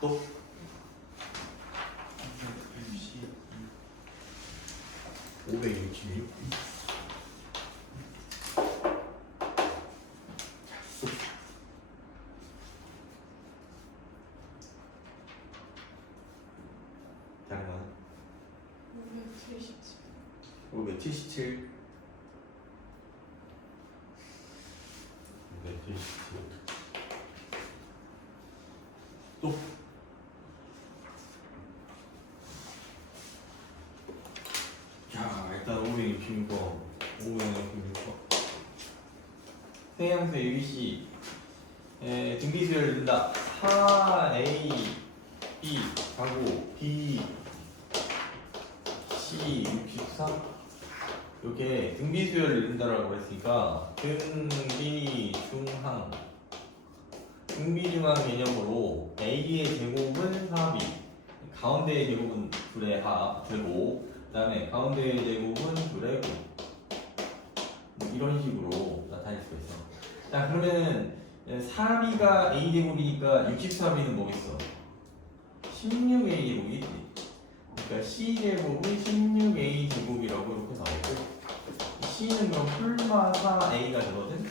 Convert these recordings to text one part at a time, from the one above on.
또 566. 다른 건 577. 577. 577. 또 자, 일단 566번. 566번. 세양수 ABC 등비수열을 넣는다. 4A B 하고 B C 64 이렇게 등비수열을 넣는다라고 했으니까 등비중항 개념으로 A의 제곱은 4B 가운데의 제곱은 2의 합 제곱 그 다음에 가운데의 제곱은 2의 곱 이런 식으로 나타낼 수가 있어. 자, 그러면 4B가 A제곱이니까 64B는 뭐겠어? 16A제곱이겠지. 그러니까 C제곱은 16A제곱이라고 이렇게 나오고 C는 그럼 풀마 4A가 되거든?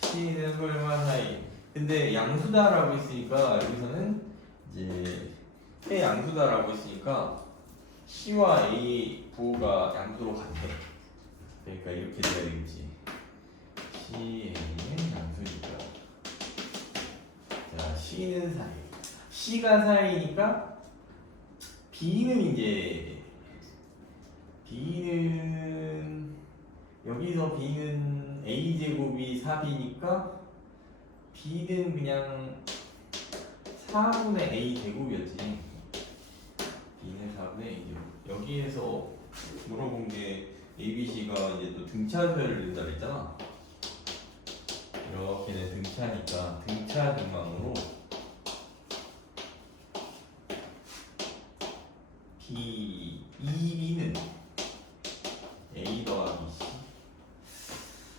C는 풀마 4A. 근데 양수다라고 했으니까 여기서는 이제 양수다라고 했으니까 C와 A 부호가 양수로 같대. 그러니까 이렇게 돼야 되겠지. C는 양수니까. 자, C는 4A. C가 4A니까 B는 이제 B는 여기서 B는 A 제곱이 4B니까 B는 그냥 4분의 A 제곱이었지. B는 4분의 A 제곱. 여기에서 물어본 게 ABC가 이제 또 등차수열을 낸다 그랬잖아. 이렇게는 등차니까 등차 등망으로 EB는 A 더하기 C.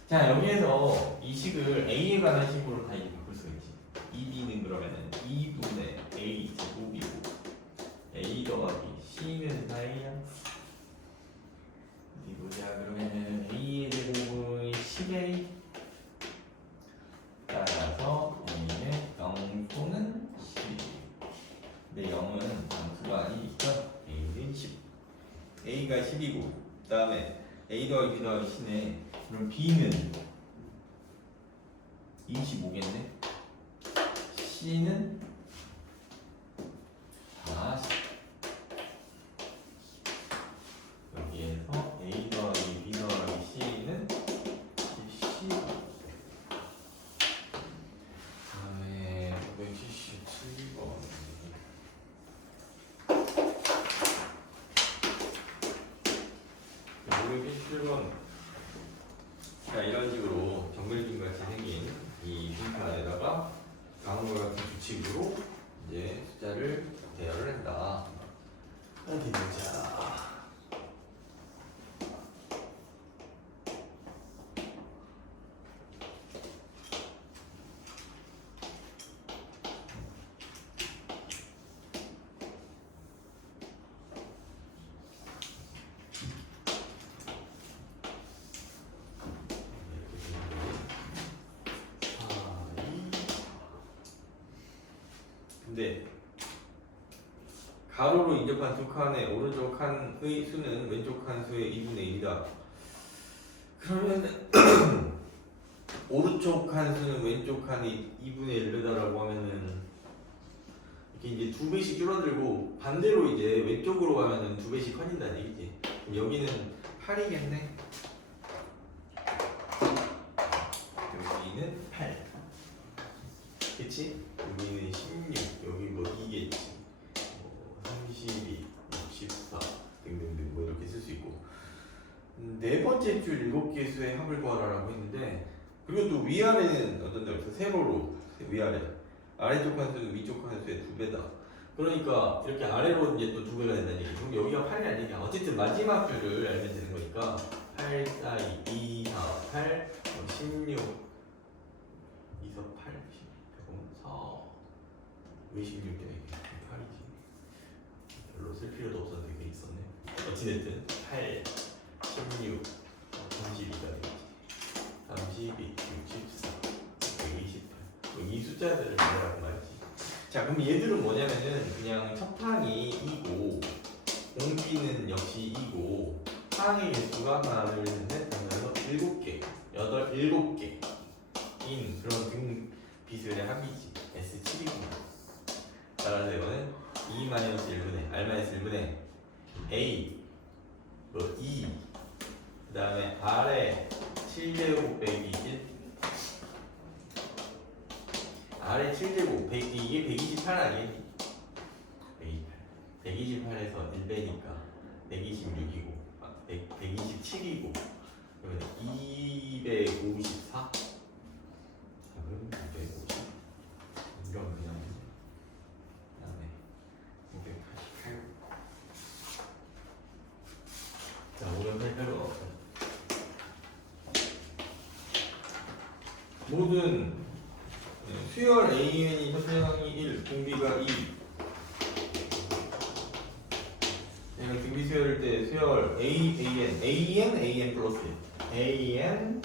자, 여기에서 이 식을 A에 관한 식으로 다 이제 바꿀 수가 있지. EB는 그러면은 2분의 A 제곱이고 A 더하기 C는 4A야. 어디 보자. 그러면은 A의 제곱은 10A 따라서 A의 영수는 10. 근데 0은 양수가 아니니까 A는 10. A가 10이고 그 다음에 A 더하기 B 더하기 C네. 그럼 B는 25겠네. C는 40. 여기에서 A 더하기 B 더하기 C는 15. 다음에 577번. 자, 이런 식으로 정글짐 같이 생긴 이 빈칸에다가 다음과 같은 규칙으로 이제 숫자를 대여를 한다. 어디 보자. 근데 가로로 인접한 두 칸의 오른쪽 칸의 수는 왼쪽 칸 수의 2분의 1이다. 그러면 오른쪽 칸 수는 왼쪽 칸이 2분의 1이다라고 하면은 이렇게 이제 2배씩 줄어들고 반대로 이제 왼쪽으로 가면은 2배씩 커진다는 얘기지. 여기는 8이겠네. 여기는 8. 그치? 여기는 16, 여기 뭐 2겠지. 32, 64 등등등 뭐 이렇게 쓸 수 있고. 네 번째 줄 7개 수의 합을 구하라고 했는데, 그리고 또 위아래는 어떤 데 없어? 세로로 위아래. 아래쪽 칸수는 위쪽 칸수의 2배다. 그러니까 이렇게 아래로 이제 또 2배가 된다는 얘기. 그럼 여기가 8이 아니냐? 어쨌든 마지막 줄을 알면 되는 거니까 8, 4, 2, 4, 8, 16, 2서 8, 10, 4, 26 빼기 8이지. 별로 쓸 필요도 없었는데 그게 있었네. 어찌됐든 8, 16, 32가 되겠지. 32, 64, 128. 이 숫자들을 보라고 말이지. 자, 그럼 얘들은 뭐냐면은 그냥 첫항이 이고 공비는 역시 이고 항의 개수가 하나, 둘, 셋, 하면서 7개, 7개인 그런 등비술의 합이지. S7이구나. 따라서 이거는 2-1분의 R-1분의 A 뭐 2, 그 다음에 R의 7제곱 빼기 1, R의 7제곱 이게 128 아니겠니? 128에서 1 빼니까 126이고 127이고 그러면 254? 답은 250. 이런 그냥 그다음에 588. 자, 588로 모든 수열 AN이 현상이 1, 공비가 2. 내가 등비 수열일 때 수열 AN 플러스 1. AN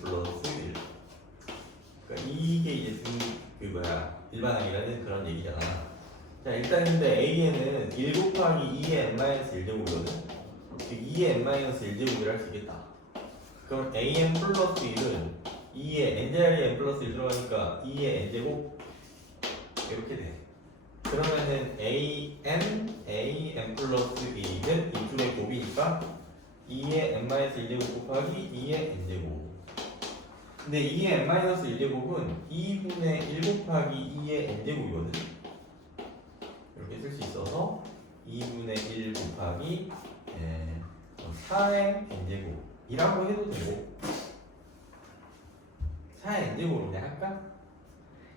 플러스 1. 그러니까 이게 이제 일반항이라는 그런 얘기잖아. 자, 일단 근데 AN은 1 곱하기 2의 n-1제곱이거든. 즉 2의 n-1제곱이라 할 수 있겠다. 그럼 AN 플러스 1은 2의 n자리에 n 플러스 1 들어가니까 2의 n제곱 이렇게 돼. 그러면은 AN 플러스 1은 이 둘의 곱이니까 2의 n-1제곱 곱하기 2의 n제곱. 근데 2의 n-1제곱은 2분의 1 곱하기 2의 n제곱이거든. 이렇게 쓸 수 있어서 2분의 1 곱하기 4의 n제곱이라고 해도 되고 4의 n제곱으로 그냥 할까?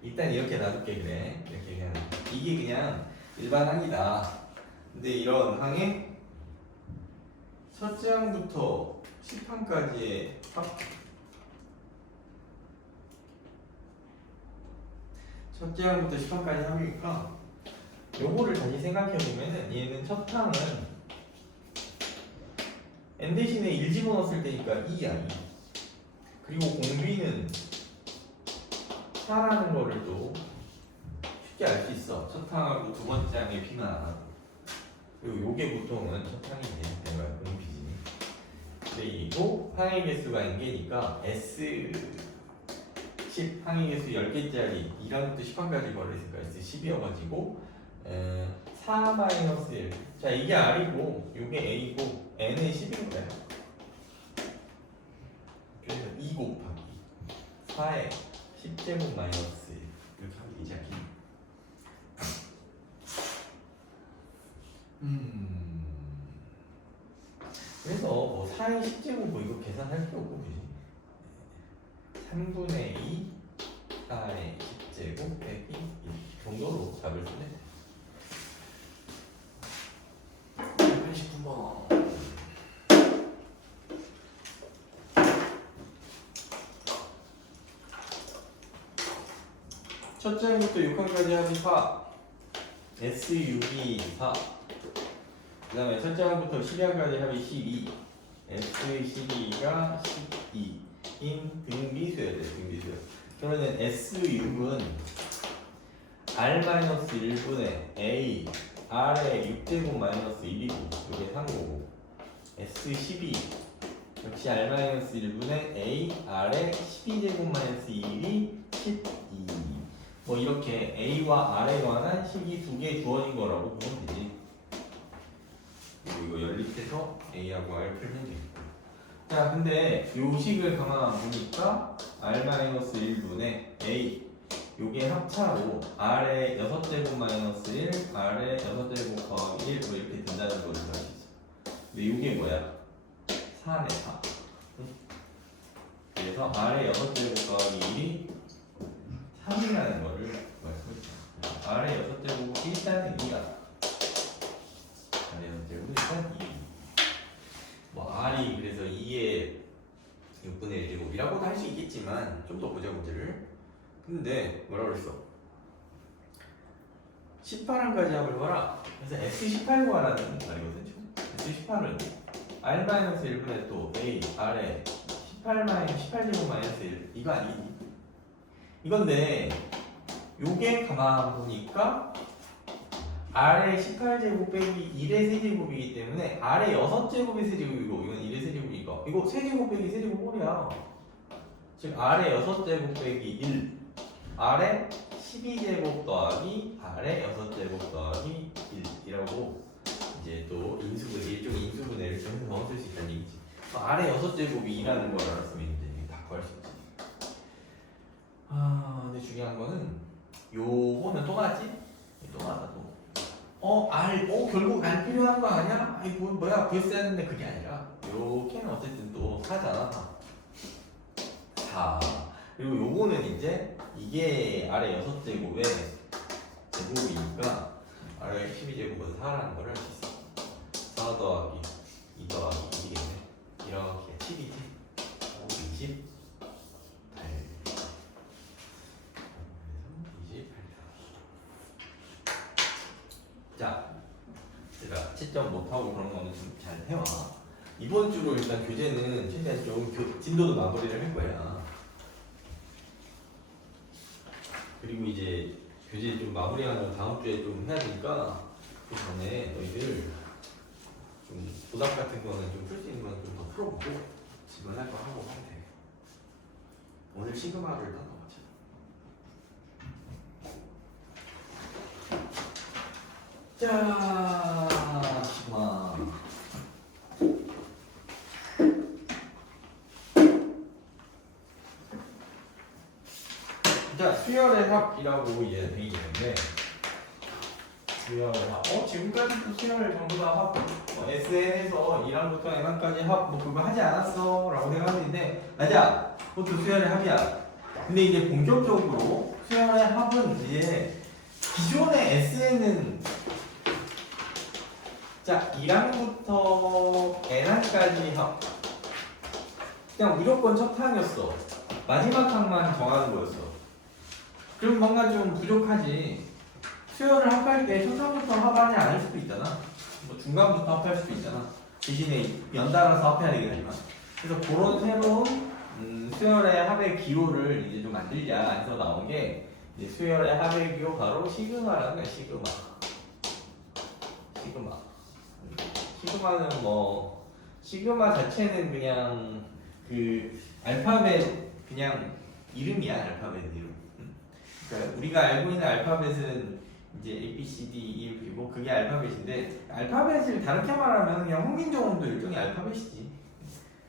일단 이렇게 놔둘게. 그래, 이렇게 그냥 이게 그냥 일반 항이다. 근데 이런 항에 첫째 항부터 10항까지의 합, 첫째 항부터 10항까지 합이니까 요거를 다시 생각해 보면은 얘는 첫 항은 n 대신에 1 집어넣었을 때니까 2야 2. 그리고 공비는 4라는 거를 또 쉽게 알 수 있어. 첫 항하고 두 번째 항의 비만 안 하고. 그리고 요게 보통은 첫 항이 되는 거야. 공비지. 그리고 항의 개수가 n개니까 S10 항의 개수 10개짜리 2항부터 10항까지 걸려있으니까 S10이어가지고 4-1. 자, 이게 R이고 요게 A고 N은 10인 거야. 그래서 2 곱하기 4에 10제곱 마이너스 이렇게 하면 되지 않겠니? 그래서 뭐 4의 10제곱 뭐 이거 계산할 필요 없고 그지? 3분의 2 4의 10제곱 빼기 1 정도로 답을 쓰네. 89번. 첫째 항부터 6항까지 합이 4 S6이 4. 그 다음에 첫째 항부터 12항까지 합이 12 S12가 12인 등비수여야 돼. 등비수여. 그러면 S6은 R-1분의 A R의 6제곱 마이너스 1이고 이게 3고고 S12 역시 R-1분의 A R의 12제곱 마이너스 1이 12. 뭐 이렇게 A와 R에 관한 식이 두 개 주어진 거라고 보면 되지. 그리고 이거 연립해서 A하고 R 풀면 되겠고. 자, 근데 요 식을 가만 보니까 R-1분의 A 요게 합차로 R의 6제곱 마이너스 1 R의 6제곱 더하기 1 뭐 이렇게 된다는 걸 알 수 있어. 근데 요게 뭐야? 4네 4. 그래서 R의 6제곱 더하기 1이 3이라는 거를 말씀드렸죠. R의 6제곱이 일단은 2다. R의 6제곱은 일단 2. 뭐 R이 그래서 2의 6분의 1제곱이라고도 할 수 있겠지만 좀 더 보자 문제를. 근데 뭐라고 그랬어? 18항까지 합을 구하라. 그래서 S18 구하라는 말이거든요. S18은 R-1분의 또 A, R에 18제곱 마이너스 1 이거 아니니? 이건데 요게 가만 보니까 R의 18제곱 빼기 1의 세제곱이기 때문에 R의 6제곱의 세제곱이고 이건 1의 세제곱이니까 이거 세제곱 빼기 세제곱 꼴이야. 즉 R의 6제곱 빼기 1 R의 12제곱 더하기 R의 6제곱 더하기 1이라고 이제 또 인수분, 일종의 인수분해를 좀 해서 쓸 수 있다는 얘기지. R의 6제곱이 2라는 걸 알았으면 이제 다 구할 수 있지. 근데 중요한 거는 요거는 또 나지? 또 나다 또. 결국 R 필요한 거 아니야? 아니 뭐야 VS 했는데 그게 아니라 요렇게는 어쨌든 또 4잖아. 4. 그리고 요거는 이제 이게 R의 6제곱의 제곱이니까 R의 12제곱은 4라는 걸 알 수 있어. 4 더하기 2 더하기 1이겠네. 이렇게 7이지. 28. 자, 제가 채점 못하고 그런 거는 좀 잘 해와. 이번 주로 일단 교재는 최대한 좀 진도도 마무리를 할 거야. 그리고 이제 교재 좀 마무리하는 다음 주에 좀 해야 되니까 그 전에 너희들 좀 보답 같은 거는 좀 풀 수 있는 거는 좀 더 풀어보고 집안할 거 하고 하면 돼. 오늘 시그마를 다 넣었지. 자, 시그마. 자, 수열의 합이라고 이제 되어 있는데 수열의 합. 지금까지도 수열 전부 다 합. SN에서 1항부터 N항까지 합, 그거 하지 않았어 라고 생각하는데 맞아. 그것도 수열의 합이야. 근데 이제 본격적으로 수열의 합은 이제 기존의 SN은 자 1항부터 N항까지 합. 그냥 무조건 첫 항이었어. 마지막 항만 정하는 거였어. 그럼 뭔가 좀 부족하지. 수열을 합할 때 초반부터 합하지 않을 수도 있잖아. 뭐 중간부터 합할 수도 있잖아. 대신에 연달아서 합해야 되긴 하지만. 그래서 그런 새로운 수열의 합의 기호를 이제 좀 만들자 해서 나온 게 이제 수열의 합의 기호 바로 시그마라는 거야. 시그마. 시그마는 뭐 시그마 자체는 그냥 그 알파벳 그냥 이름이야. 알파벳 이름. 그러니까 우리가 알고 있는 알파벳은 이제 A, B, C, D, E, F, 뭐 그게 알파벳인데 알파벳을 다르게 말하면 그냥 홍민정음도 일종의 알파벳이지.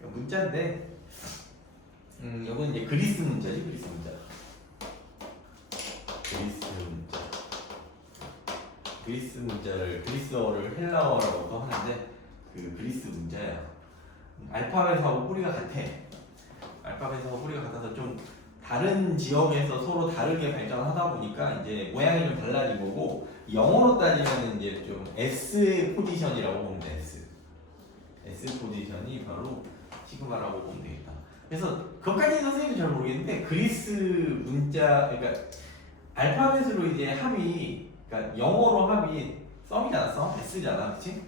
문자인데 이건 이제 그리스 문자지. 그리스 문자를 그리스어를 헬라어라고도 하는데 그 그리스 문자야. 알파벳하고 뿌리가 같아. 알파벳하고 뿌리가 같아서 좀 다른 지역에서 서로 다르게 발전하다 보니까 이제 모양이 좀 달라진 거고 영어로 따지면 이제 좀 S 포지션이라고 보면 돼. S 포지션이 바로 시그마라고 보면 되겠다. 그래서 그것까지는 선생님이 잘 모르겠는데 그리스 문자 그러니까 알파벳으로 이제 합이 그러니까 영어로 합이 썸이잖아. 썸 S잖아. 그치?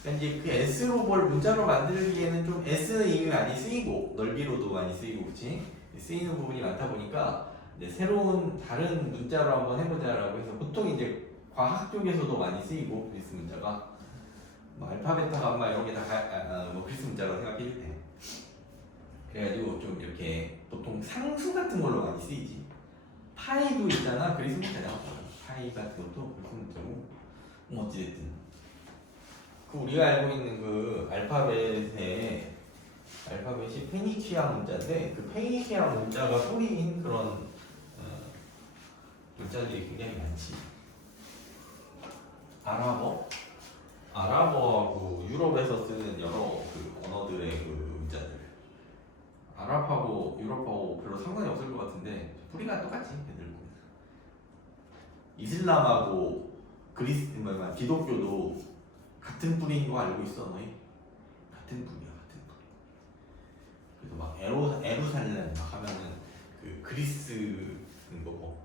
그러니까 이제 그 S로 뭘 문자로 만들기에는 좀 S는 이미 많이 쓰이고 넓이로도 많이 쓰이고 그치? 쓰이는 부분이 많다 보니까 이제 새로운 다른 문자로 한번 해보자라고 해서 보통 이제 과학 쪽에서도 많이 쓰이고 그리스 문자가 뭐 알파벳 감마 이런 게 다 뭐 그리스 문자라고 생각해도 돼. 그래가지고 좀 이렇게 보통 상수 같은 걸로 많이 쓰이지. 파이도 있잖아. 그리스 문자잖아. 파이 같은 것도 그리스 문자고 뭐 어찌됐든 그 우리가 알고 있는 그 알파벳이 페니키아 문자인데 그 페니키아 문자가 뿌리인 그런 문자들이 굉장히 많지. 아랍어하고 유럽에서 쓰는 여러 그 언어들의 그 문자들. 아랍하고 유럽하고 별로 상관이 없을 것 같은데 뿌리가 똑같지 애들 보면. 이슬람하고 기독교도 같은 뿌리인 거 알고 있어 너희? 같은 뿌리야. 그래서 막 에루살렘 막 하면은 그 그리스 거고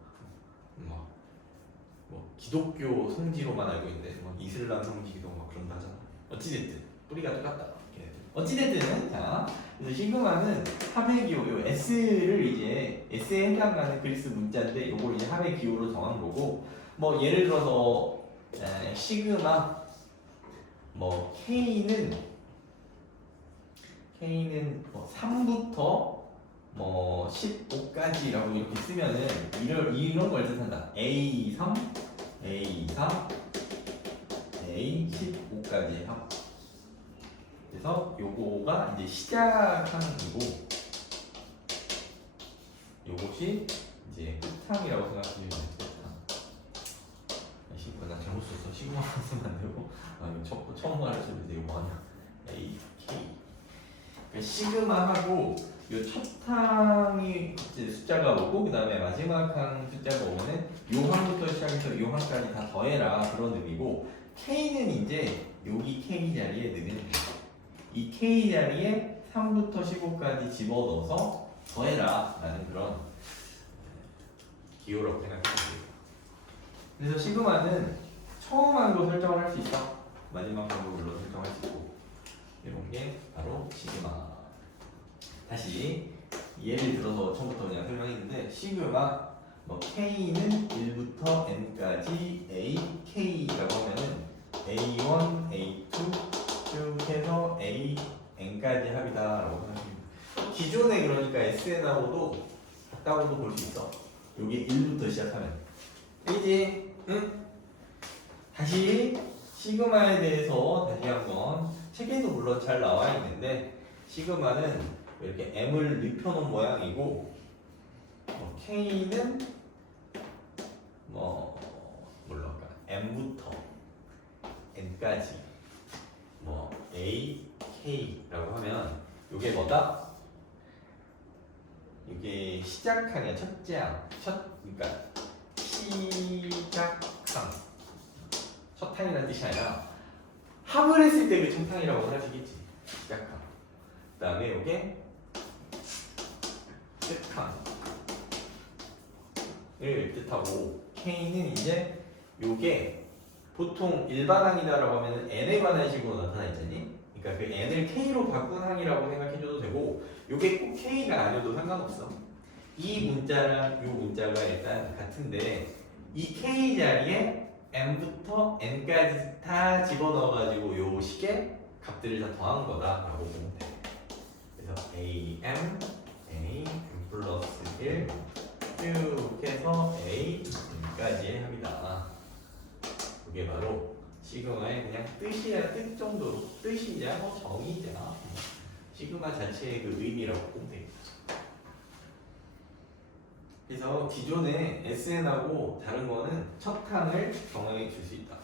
뭐 기독교 성지로만 알고 있는데 뭐 이슬람 성지기도 막 그런다 하잖아. 어찌됐든 뿌리가 똑같다. 어찌됐든 자, 그래서 시그마는 합의 기호, 요 S를 이제 S에 해당하는 그리스 문자인데 요걸 이제 합의 기호로 정한 거고, 뭐 예를 들어서 시그마 뭐 K는 뭐 3부터 뭐 15까지라고 이렇게 쓰면은 이런 걸 뜻한다. A3, A3, A15까지 합. 그래서 요거가 이제 시작하는 거고, 요것이 이제 끝항이라고 생각하시면 돼요. 끝항. 나 잘못 썼어. 시그마 쓰면 안 되고. 이거 처음 가르쳤을 때 이거 뭐하냐? AK. 그러니까 시그마하고 요 첫 항이 이제 숫자가 오고 그 다음에 마지막 항 숫자가 오면은 요 항부터 시작해서 요 항까지 다 더해라 그런 의미고, K는 이제 여기 K 자리에 넣으면 이 K 자리에 3부터 15까지 집어넣어서 더해라 라는 그런 기호라고 생각해주세요. 그래서 시그마는 처음 항도 설정을 할 수 있어. 마지막 항도 물론 설정할 수 있고, 이런 게 바로 시그마. 다시 예를 들어서 처음부터 그냥 설명했는데, 시그마 뭐 K는 1부터 N까지 AK라고 하면은 A1, A2 쭉 해서 N까지 합이다라고 생각합니다. 기존에 그러니까 SN하고도 같다고도 볼 수 있어. 여기 1부터 시작하면 이제 다시 시그마에 대해서 다시 한번 책에도 물론 잘 나와 있는데, 시그마는 이렇게 M을 눕혀놓은 모양이고, K는 뭐 뭘까 M부터 N까지 뭐 A, K라고 하면 이게 뭐다? 이게 시작항이야. 첫째 항. 그러니까 시작항. 첫 항이라는 뜻이 아니라 합을 했을 때 그 첫 항이라고 하시겠지. 시작항. 그 다음에 이게 끝항을 뜻하고, K는 이제 요게 보통 일반 항이다라고 하면 n에 관한 식으로 나타나 있잖니. 그러니까 그 n을 k로 바꾼 항이라고 생각해줘도 되고, 요게 꼭 k가 아니어도 상관없어. 이 문자랑 요 문자가 일단 같은데, 이 k 자리에 m부터 n까지 다 집어넣어가지고 요 식의 값들을 다 더한 거다라고 보면 돼. 그래서 am, m 플러스 1 쭉 해서 a까지 합니다. 그게 바로 시그마의 그냥 뜻이야. 뜻 정도로, 뜻이자 뭐 정의자, 시그마 자체의 그 의미라고 보면 되겠죠. 그래서 기존의 SN하고 다른 거는 첫 항을 정해 줄 수 있다.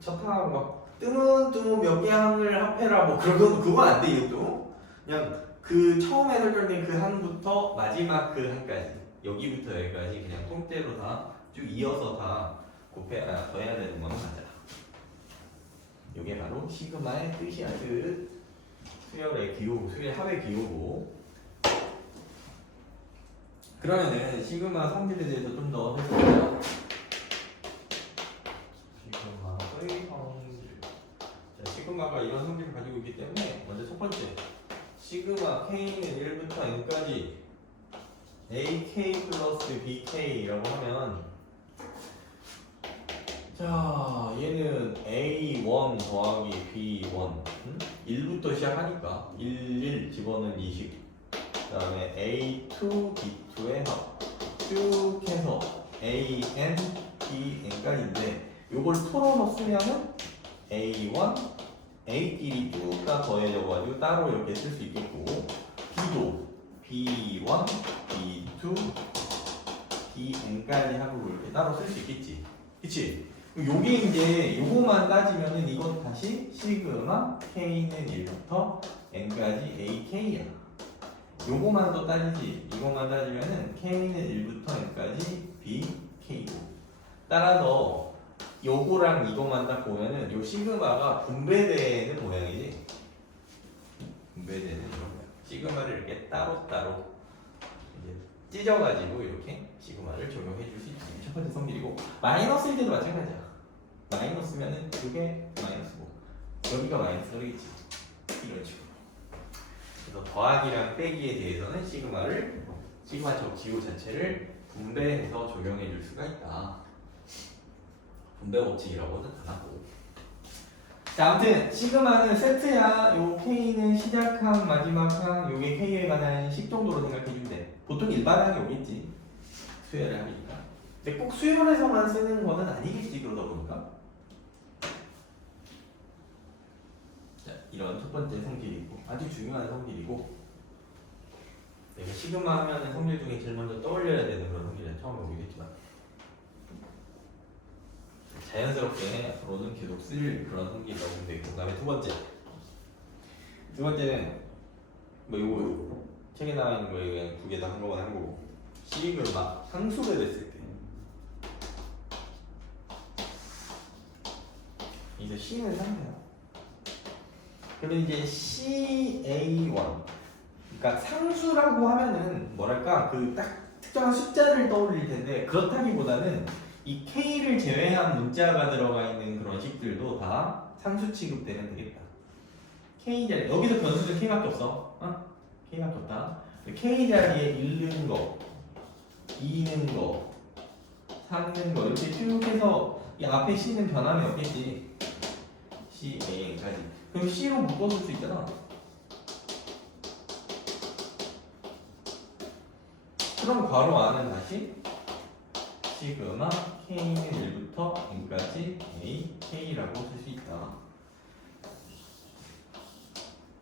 첫 항하고 막 뜨문 몇 개 항을 합해라 뭐 그건 안 돼. 이것도 그냥 그 처음에 설정된 그 항부터 마지막 그 항까지, 여기부터 여기까지 그냥 통째로 다 쭉 이어서 다 더해야 되는 거는 맞아. 이게 바로 시그마의 뜻이야. 뜻. 수열의 기호, 수열의 합의 기호고. 그러면은 시그마 성질에 대해서 좀 더 해보자. 시그마의 성질. 자, 시그마가 이런 성질을 가지고 있기 때문에 먼저 첫 번째, 시그마 K는 1부터 N까지 AK 플러스 BK라고 하면, 자, 얘는 A1 더하기 B1 1부터 시작하니까 1 집어넣은 이식, 그 다음에 A2, B2의 합 쭉 해서 AN, BN까지인데, 요걸 풀어서 쓰면은 A1, A끼리 쭉 다 더해져가지고 따로 이렇게 쓸 수 있겠고, B도 B1, B2, BN까지 합으로 이렇게 따로 쓸 수 있겠지. 그치? 요게 이제 요거만 따지면은 이건 다시 시그마 K는 1부터 N까지 AK야. 요거만 더 따지지. 이것만 따지면은 K는 1부터 N까지 BK고. 따라서 요거랑 이거만 딱 보면은 요 시그마가 분배되는 모양이지. 분배되는 이런 모양. 시그마를 이렇게 따로따로 이제 찢어가지고 이렇게 시그마를 적용해 줄 수 있지. 첫 번째 성질이고 마이너스일 때도 마찬가지야. 마이너스면은 이게 마이너스고 여기가 마이너스 되겠지. 이런 식으로. 그래서 더하기랑 빼기에 대해서는 시그마적 지호 자체를 분배해서 적용해 줄 수가 있다. 분배 법칙이라고는 안 하고. 자, 아무튼 시그마는 세트야. 요 K는 시작항, 마지막 항, 요게 K에 관한 식 정도로 생각해 주면 돼. 보통 일반항이 오겠지. 수열을 하니까. 근데 꼭 수열해서만 쓰는 거는 아니겠지, 그러다 보니까. 자, 이런 첫 번째 성질이고 아주 중요한 성질이고 내가 시그마 하면은 성질 중에 제일 먼저 떠올려야 되는 그런 성질은 처음에 보겠지만 자연스럽게 앞으로는 계속 쓸 그런 성질이라고 보면 되고 그 다음에 두 번째는 뭐 요거 책에 나와 있는 거 그냥 두 개 다 한꺼번에 한 거고 시그마 상수가 됐을 때 이제 C는 상수야. 그러면 이제 CA1 그러니까 상수라고 하면은 뭐랄까 그 딱 특정한 숫자를 떠올릴 텐데 그렇다기보다는 이 K를 제외한 문자가 들어가 있는 그런 식들도 다 상수 취급되면 되겠다. K 자리 여기서 변수는 K밖에 없어. K밖에 없다. K 자리에 1는 거, 2는 거, 3는 거 이렇게 쭉 해서 이 앞에 C는 변함이 없겠지. C, A까지. 그럼 C로 묶어줄 수 있잖아. 그럼 괄호 안은 다시 시그마 K는 1부터 N까지 A, K라고 쓸 수 있다.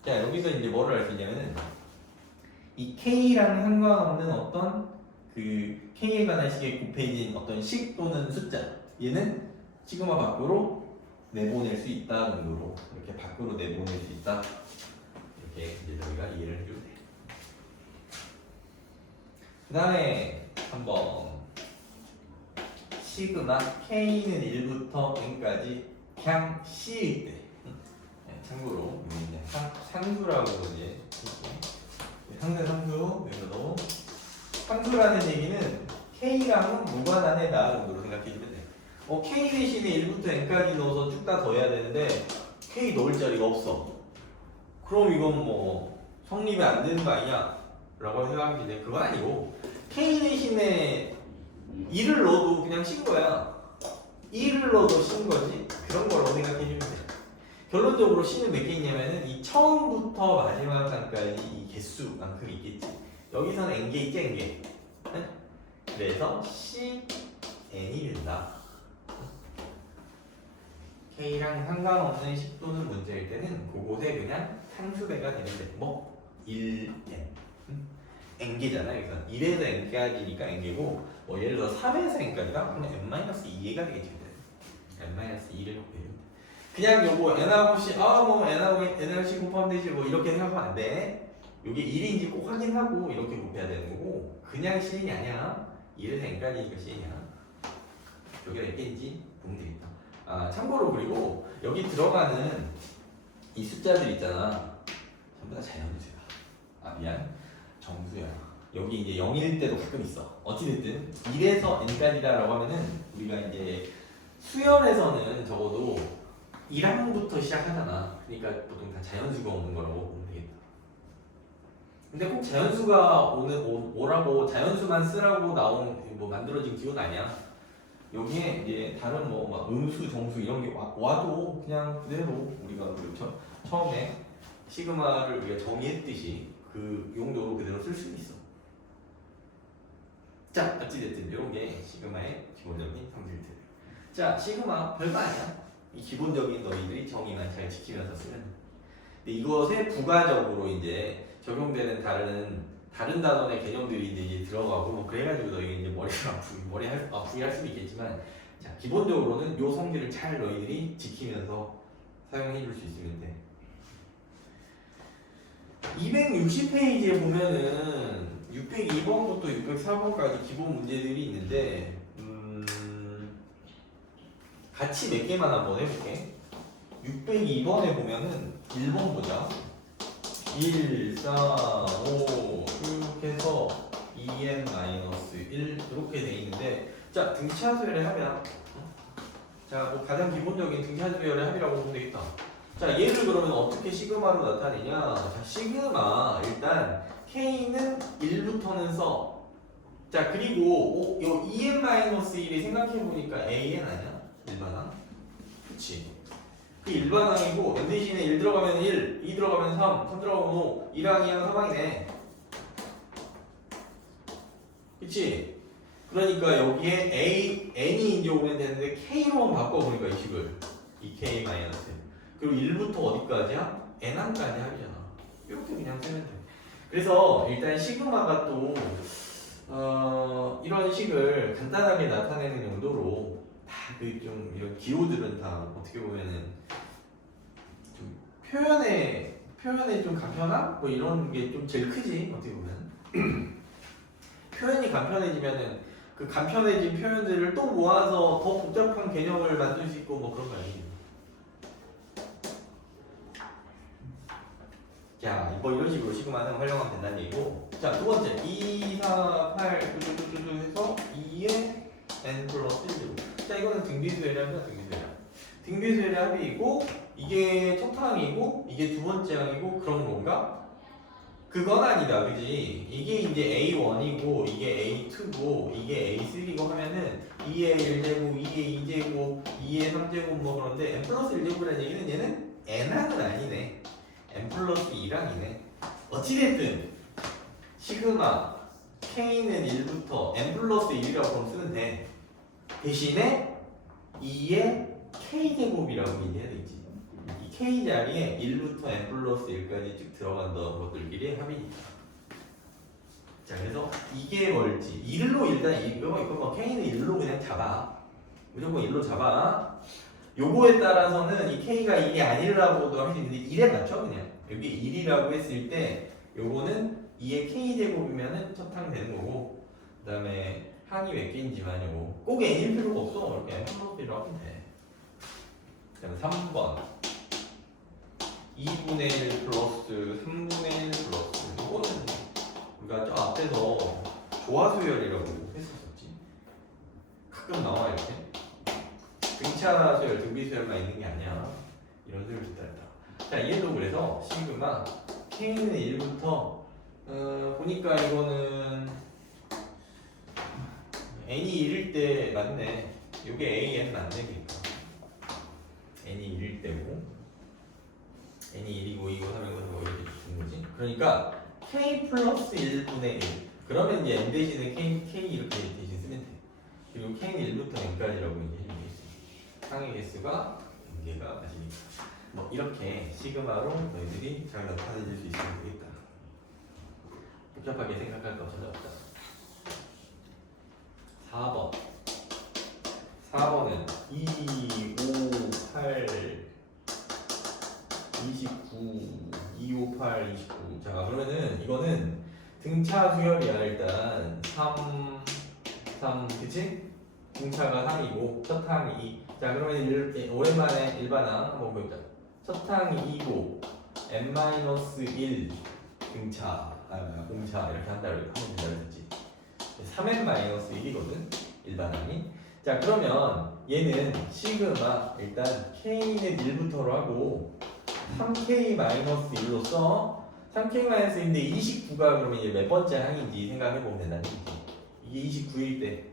자, 여기서 이제 뭐를 알 수 있냐면은 이 K랑 상관없는 어떤 그 K에 관한 식에 곱해진 어떤 식 또는 숫자 얘는 시그마 밖으로 내보낼 수 있다 정도로 이렇게 밖으로 내보낼 수 있다 이렇게 이제 저희가 이해를 해주면 돼요. 그 다음에 한번 시그마 K는 1부터 N까지 그냥 C일 때 참고로 이제 상수라고 이제 상수 여기서도 상수라는 얘기는 K랑은 무관한 애다 정도로 생각해주면 돼. K 대신에 1부터 N까지 넣어서 쭉 다 더해야 되는데 K 넣을 자리가 없어. 그럼 이건 뭐 성립이 안 되는 거 아니야? 라고 생각하는데 그건 아니고 K 대신에 2를 넣어도 그냥 신 거야. 2를 넣어도 신 거지. 그런 거라고 생각해주면 돼. 결론적으로 C는 몇 개 있냐면은 이 처음부터 마지막 단까지 이 개수만큼 있겠지. 여기서는 N개 있지, N개. 네? 그래서 C, N이 된다. K랑 상관없는 식도는 문제일 때는 그곳에 그냥 상수배가 되는데 뭐 1, N N개잖아. 여기서 1에서 N까지니까 N개고 뭐 예를 들어 3에서 N까지가 그냥 N-2개가 되겠지. N-2를 곱해주면 그냥 요거 N하고 C 뭐 N하고 C 곱하면 되지 뭐 이렇게 생각하면 안 돼. 요게 1인지 꼭 확인하고 이렇게 곱해야 되는 거고 그냥 Cn이 아니야. 1에서 N까지니까 Cn이야. 여기가 몇 개인지 보면 되겠다. 참고로 그리고 여기 들어가는 이 숫자들 있잖아. 전부 다 자연수야. 미안. 정수야. 여기 이제 0일 때도 가끔 있어. 어찌됐든 1에서 N까지다라고 하면은 우리가 이제 수열에서는 적어도 1항부터 시작하잖아. 그러니까 보통 다 자연수가 오는 거라고 보면 되겠다. 근데 꼭 자연수가 오라고 자연수만 쓰라고 나온 뭐 만들어진 기호는 아니야. 여기에 이제 다른 뭐 막 음수, 정수 이런 게 와도 그냥 그대로 우리가 그렇죠. 처음에 시그마를 우리가 정의했듯이 그 용도로 그대로 쓸 수 있어. 자, 어찌됐든 이런 게 시그마의 기본적인 성질들. 자, 시그마 별거 아니야. 이 기본적인 너희들이 정의만 잘 지키면서 쓰면. 근데 이것에 부가적으로 이제 적용되는 다른 단원의 개념들이 이제 들어가고 뭐 그래가지고 너희 이제 머리 아프게 할 수도 있겠지만, 자, 기본적으로는 요 성질을 잘 너희들이 지키면서 사용해 줄 수 있으면 돼. 260페이지에 보면은 602번부터 604번까지 기본 문제들이 있는데 같이 몇 개만 한번 해볼게. 602번에 보면은 1번 보자. 1, 4, 5 쭉 해서 2n-1 이렇게 돼 있는데 자 등차수열의 합이야. 자, 뭐 가장 기본적인 등차수열의 합이라고 보면 되겠다. 자, 얘를 그러면 어떻게 시그마로 나타내냐? 자, 시그마 일단 k는 1부터는 써. 자, 그리고 요 2n-1이 생각해 보니까 an 아니야? 일반항. 그치? 그 일반항이고 n 대신에 1 들어가면 1, 2 들어가면 3, 3 들어가면 5, 2랑 2랑 3항이네. 그치? 그러니까 여기에 n이 이제 오면 되는데 k로만 바꿔보니까 이 식을 2k 마이너스 그리고 1부터 어디까지야? n항까지 합이잖아. 이렇게 그냥 쓰면 돼. 그래서 일단 시그마가 또 이런 식을 간단하게 나타내는 용도로 다 그 좀 이런 기호들은 다 어떻게 보면은 좀 표현의 좀 간편함 뭐 이런 게 좀 제일 크지 어떻게 보면 표현이 간편해지면은 그 간편해진 표현들을 또 모아서 더 복잡한 개념을 만들 수 있고 뭐 그런 거 아니에요. 자, 뭐 이런 식으로 시그마는 활용하면 된다는 얘기고. 자, 두 번째 2, 4, 8 뚜뚜뚜뚜 해서 2에 n 플러스 1. 자, 이거는 등비수열의 합이야, 등비수열의 합. 등비수열의 합이고 이게 첫 항이고 이게 두 번째 항이고 그런 건가? 그건 아니다, 그지? 이게 이제 A1이고 이게 A2고 이게 A3고 하면은 2의 1제곱, 2의 2제곱, 2의 3제곱 뭐 그런데 n 플러스 1제곱이라는 얘기는 얘는 n항은 아니네. n 플러스 2랑이네. 어찌됐든 시그마 k는 1부터 n 플러스 1이라고 그럼 쓰면 돼. 대신에 2의 k제곱이라고 얘기해야 되지. 이 k 자리에 1부터 n 플러스 1까지 쭉 들어간다는 것들끼리 합이니까. 자, 그래서 이게 뭘지 1로 일단 이거 k는 1로 그냥 잡아. 무조건 1로 잡아. 요거에 따라서는 이 k가 1이 아니라고도 할 수 있는데 1에 맞춰 그냥. 여기 1이라고 했을 때 요거는 2의 k제곱이면은 첫 항 되는 거고 그 다음에 항이 몇 개인지만 요거 꼭 n일 필요가 없어. 이렇게 n 플러스 1로 하면 돼. 그 다음에 3번 2분의 1 플러스 3분의 1 플러스 이거는 우리가 저 앞에서 조화수열이라고 했었었지. 가끔 나와 이렇게 등차수열, 등비수열만 있는 게 아니야. 이런 소리를 듣다 했다. 자, 얘도 그래서 시그마 k는 1부터 보니까 이거는 n이 1일 때 맞네. 요게 an 맞네. 그러니까 n이 1일 때고 n이 1이고 이거 하면서 뭐 이렇게 주는 거지. 그러니까 k 플러스 1분의 1 그러면 이제 n 대신에 k 이렇게 대신 쓰면 돼. 그리고 k는 1부터 n까지라고 이제 해주면 되지. 항의 개수가 n개가 맞으니까 뭐 이렇게 시그마로 너희들이 잘 나타내줄 수 있으면 되겠다. 복잡하게 생각할 거 전혀 없다. 4번 4번은 2, 5, 8 29 2, 5, 8, 29 자, 그러면은 이거는 등차 수열이야. 일단 3 그치? 등차가 3이고 첫 항이 2. 자, 그러면 오랜만에 일반항 한번 보자. 첫 항이 2고 n-1 등차 공차 이렇게 한다고 하면 된다고 했지. 3n-1이거든 일반항이. 자, 그러면 얘는 시그마 일단 k는 1부터로 하고 3k-1로 써. 3k-1인데 29가 그러면 이제 몇 번째 항인지 생각해보면 된다는 얘기지. 이게 29일 때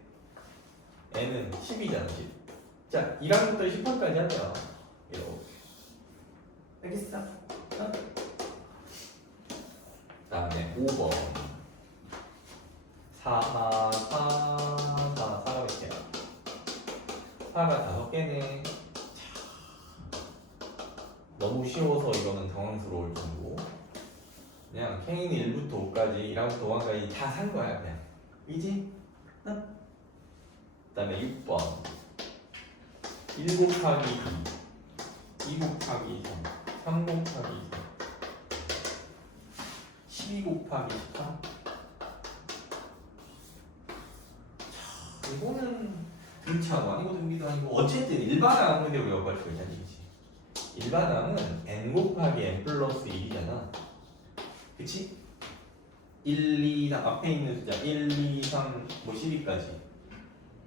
n은 10이잖아 10. 자, 1항부터 10항까지 하면 이렇게 알겠어? 그 다음에 5번 4가 몇 개야? 4가 5개네. 너무 쉬워서 이거는 당황스러울 정도. 그냥 k는 1부터 5까지 1항부터 5항까지 다 산 거야 그냥. 이지? 그 다음에 6번 1 곱하기 2 2 곱하기 3 3 곱하기 12 곱하기 13 이거는 등차도 아니고 등비도 아니고 어쨌든 일반항 근데 왜 역할 수가 있냐는 얘기지. 일반항은 n 곱하기 n 플러스 1이잖아. 그치? 1, 2, 3 앞에 있는 숫자 1, 2, 3, 뭐 12까지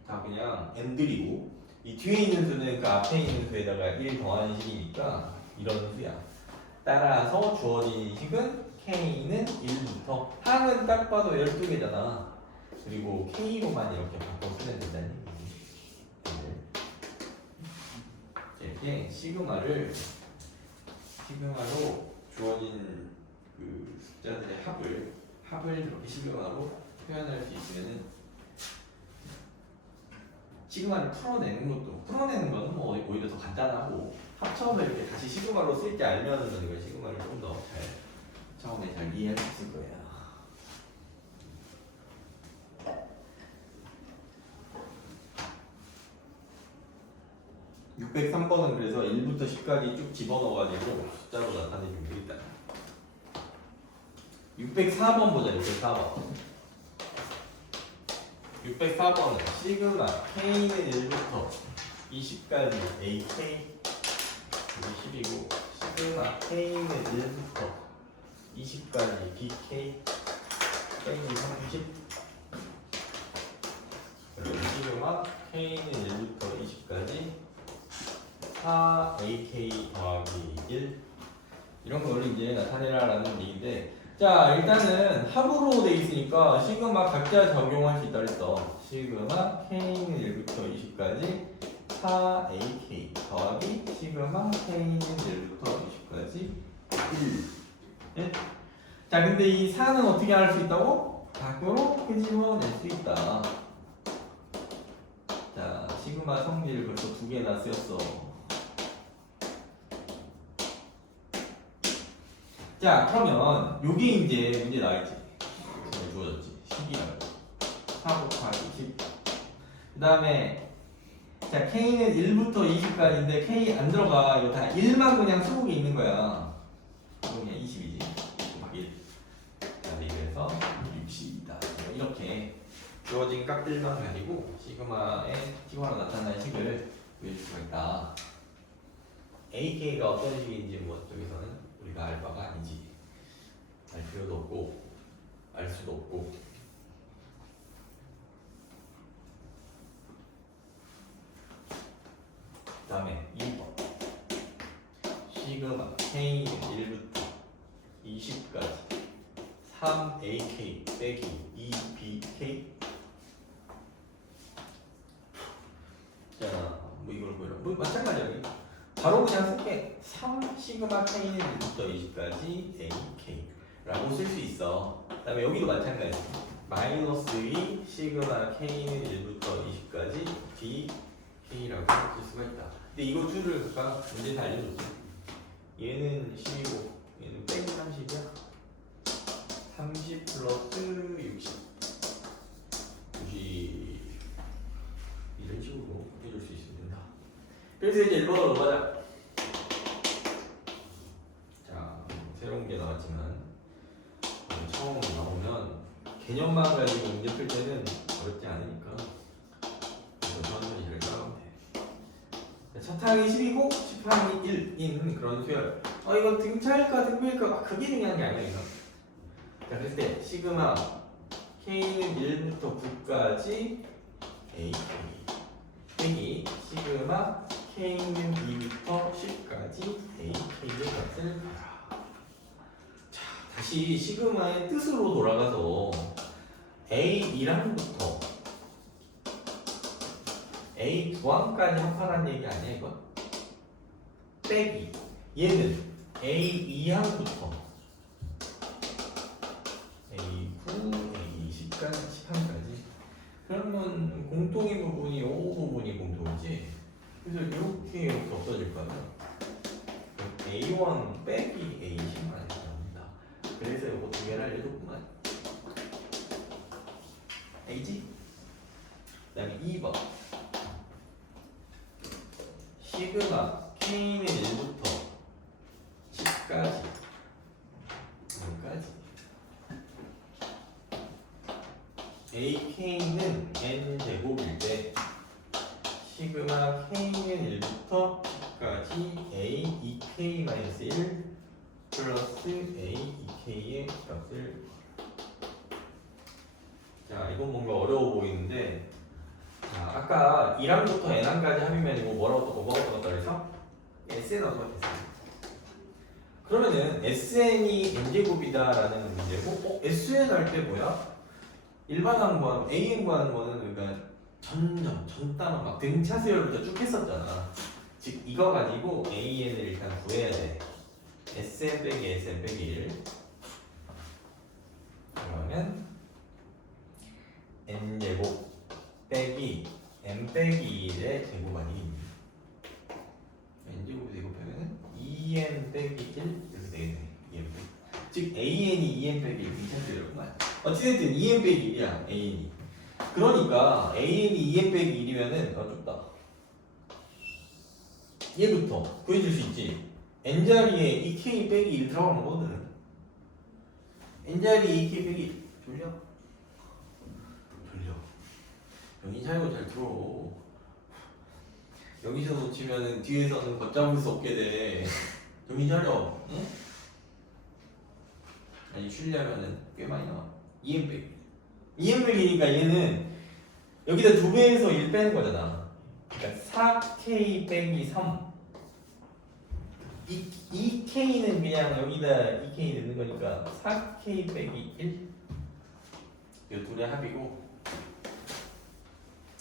다 그냥 n들이고 이 뒤에 있는 수는 그 앞에 있는 수에다가 1 더하는 식이니까 이런 수야. 따라서 주어진 식은 K는 1부터 항은 딱 봐도 12개잖아. 그리고 K로만 이렇게 바꿔 쓰면 된다는 얘기지. 이렇게 시그마로 주어진 그 숫자들의 합을 이렇게 시그마로 표현할 수 있으면은 시그마를 풀어내는 거는 뭐 오히려 더 간단하고 합쳐서 이렇게 다시 시그마로 쓸 때 알면은 이걸 시그마를 좀 더 처음에 잘 이해할 수 있을 거예요. (603번은) 그래서 1부터 10까지 쭉 집어넣어가지고 숫자로 나타내주면 되겠다. 604번 보자. 604번은 시그마 K는 1부터 20까지 AK 10이고 시그마 K는 1부터 20까지 BK K는 30 그리고 시그마 K는 1부터 20까지 4AK 더하기 1 이런 걸 이제 나타내라라는 얘기인데 자 일단은 합으로 돼 있으니까 시그마 각자 적용할 수 있다 그랬어. 시그마 K는 1부터 20까지 4AK 더하기 시그마 K는 1부터 20까지 1 네? 자 근데 이 4는 어떻게 할 수 있다고? 밖으로 끄집어낼 수 있다. 자 시그마 성질을 벌써 2개나 쓰였어. 자 그러면 요게 이제 문제 나와있지. 주어졌지. 10이라고 4 곱하기 10. 그 다음에 자 K는 1부터 20까지인데 K 안 들어가. 이거 다 1만 그냥 수국에 있는 거야. 그냥 20이지. 곱하기 1. 자 그래서 60이다. 이렇게 주어진 깍들만 가지고 시그마로 나타나는 식을 보여줄 수가 있다. AK가 어떤 식인지 뭐 쪽에서는 우리가 알 바가 아니지. 알 필요도 없고 알 수도 없고. 그 다음에 2번 시그마 K는 1부터 20까지 3AK 빼기 2BK. 자 뭐 이걸 보여라. 뭐 마찬가지야. 바로 그냥 쓸게. 3 시그마 K는 1부터 20까지 AK 라고 쓸 수 있어. 그 다음에 여기도 마찬가지. 마이너스 2 시그마 K는 1부터 20까지 DK라고 쓸 수가 있다. 근데 이거 줄을 아까 문제에서 알려줬지. 얘는 10이고 얘는 빼기 30이야. 30 플러스 60 이런 식으로 해줄 수 있으면 된다. 그래서 이제 1번으로 가자. 자, 새로운 게 나왔지만 처음 나오면 개념만 가지고 문제 풀 때는 어렵지 않으니까 천천히 잘 따라오면 돼. 첫 항이 10이고 10항이 1인 그런 수열. 이거 등차일까 등비일까 그게 중요한 게 아니야. 이거. 자, 그랬을 때 시그마 K는 1부터 9까지 AK 빼기 시그마 K는 2부터 10까지 AK의 값을 봐라. 자, 다시 시그마의 뜻으로 돌아가서 A1항부터 A2항까지 합하라는 얘기 아니야 이거? 빼기 얘는 A2항부터 A9, A20까지 10항까지. 그러면 공통인 부분이 이 부분이 공통이지. 그래서 이렇게 없어질 거야. A1 빼기 A10만 나옵니다. 그래서 이거 2개를 알려줬구만. 알지? 그 다음에 2번 시그마 K는 1부터 10까지 AK는 n제곱일 때 시그마 K는 1부터 10까지 A2K-1 플러스 A2K의 값을 이건 뭔가 어려워 보이는데 자, 아까 1항부터 n항까지 합이면 이거 뭐라고 떴다 그래서 SN 얻어냈어요. 그러면은 SN이 n제곱이다라는 문제고 SN 할 때 뭐야? 일반항 구하는 AN 구하는 거는 그러니까 전 단원 막 등차 수열부터 쭉 했었잖아. 즉 이거 가지고 AN을 일단 구해야 돼. SN 빼기 SN 빼기 1 그러면 n제곱 빼기 n 빼기 1의 제곱 아니겠니? n제곱을 제곱하면은 2n 빼기 1 이렇게 되겠네. 2n 빼기. 즉 an이 2n 빼기 1 괜찮더라고만. 어찌됐든 2n 빼기 1이야 an이. 그러니까 an이 2n 빼기 1이면은 좁다. 얘부터 구해줄 수 있지. n자리에 2k 빼기 1 들어가는 거거든. n자리에 2k 빼기 1 돌려. 여기 잘고 잘 들어. 여기서 놓치면은 뒤에서는 걷잡을 수 없게 돼. 여기 잘려. 응? 아니 쉬려면은 꽤 많이 나와. 2n 빼기. 2n 빼기니까 얘는 여기다 2배에서 1 빼는 거잖아. 그러니까 4k 빼기 3. 2k는 그냥 여기다 2k 넣는 거니까 4k 빼기 1. 이 둘의 합이고.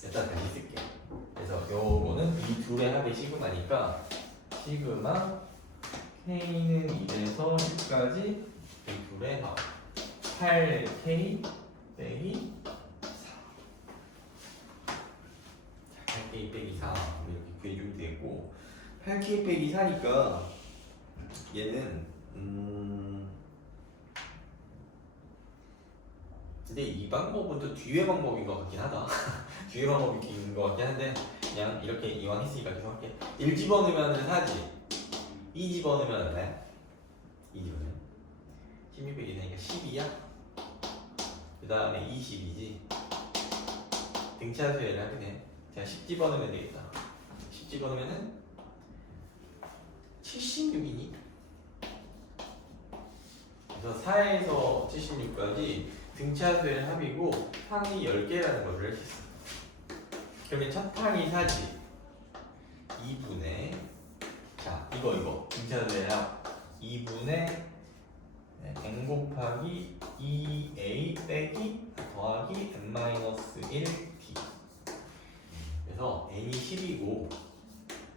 일단 다시 쓸게. 그래서 요거는 이 둘의 합이 시그마니까 시그마 k는 1에서 10까지 이 둘의 합 8k 빼기 4. 8k 빼기 4 이렇게 구해주면 되겠고 8k 빼기 4니까 얘는 근데 이 방법은 또 뒤에 방법인 것 같긴 하다. 뒤에 방법인 것 같긴 한데 그냥 이렇게 이왕 했으니까 계속 할게. 1 집어넣으면 4지 2 집어넣으면 네? 2 집어넣으면 16 빼기 되니까 12야. 그 다음에 20이지. 등차 수열을 하게 돼. 자, 10 집어넣으면 되겠다. 10 집어넣으면은 76이니? 그래서 4에서 76까지 등차 수열 합이고 항이 10개라는 것을 할 수 있어. 그러면 첫 항이 4지 2분의 자 이거 등차 수열 합 2분의 n 곱하기 2a 빼기 더하기 n-1t. 그래서 n이 10이고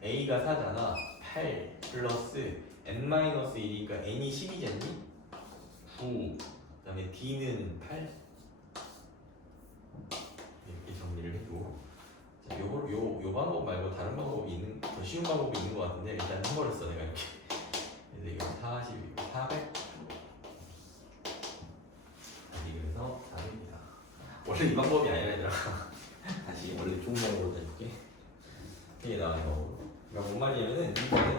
a가 4잖아. 8 플러스 n-1이니까 n이 10이잖니? 9 그 다음에 d는 8 이렇게 정리를 해주고 자, 요 방법 말고 다른 방법이 있는 더 쉬운 방법이 있는 것 같은데 일단 해버렸어 내가 이렇게. 그래서 이거 40 400 그래서 400이다. 원래 이 방법이 아니라 얘들아. 다시 원래 좋은 방법으로 해줄게. 이게 나와 이거. 그러니까 뭔 말이냐면은 이거는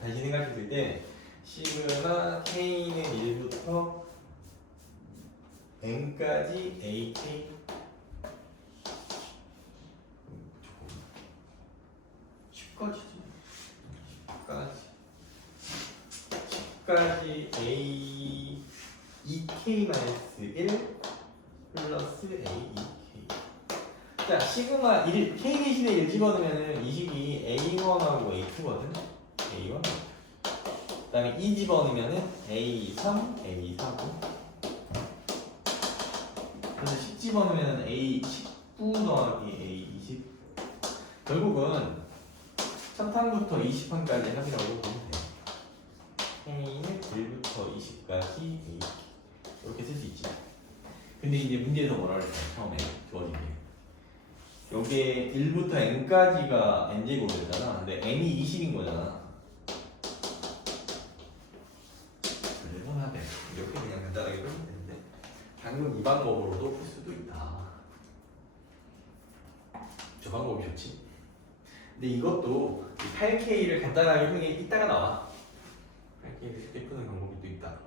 다시 생각했을 때 시그마 k는 1부터 n까지 ak 10까지 a 2k-1 플러스 a 2k. 자 시그마 1 k 대신에 1 집어넣으면 이 식이 a1하고 a2거든. a1 그 다음에 2 집어넣으면 a3 a4고 그래서 10 집어넣으면 a19 더하기 a20. 결국은 첫 항부터 20항까지 합이라고 보면 돼요. k는 1부터 20까지 a 이렇게 쓸 수 있지. 근데 이제 문제에서 뭐라 그랬어요? 처음에 주어진 게 여기에 1부터 n까지가 n제곱이잖아. 근데 n이 20인 거잖아. 그래서 하되 이렇게 그냥 간단하게 풀면 되는데 방금 이 방법으로도 풀 수도 있다. 저 방법이 좋지. 근데 이것도 8K를 간단하게 푸는 게 이따가 나와. 8K를 쉽게 푸는 방법이 또 있다.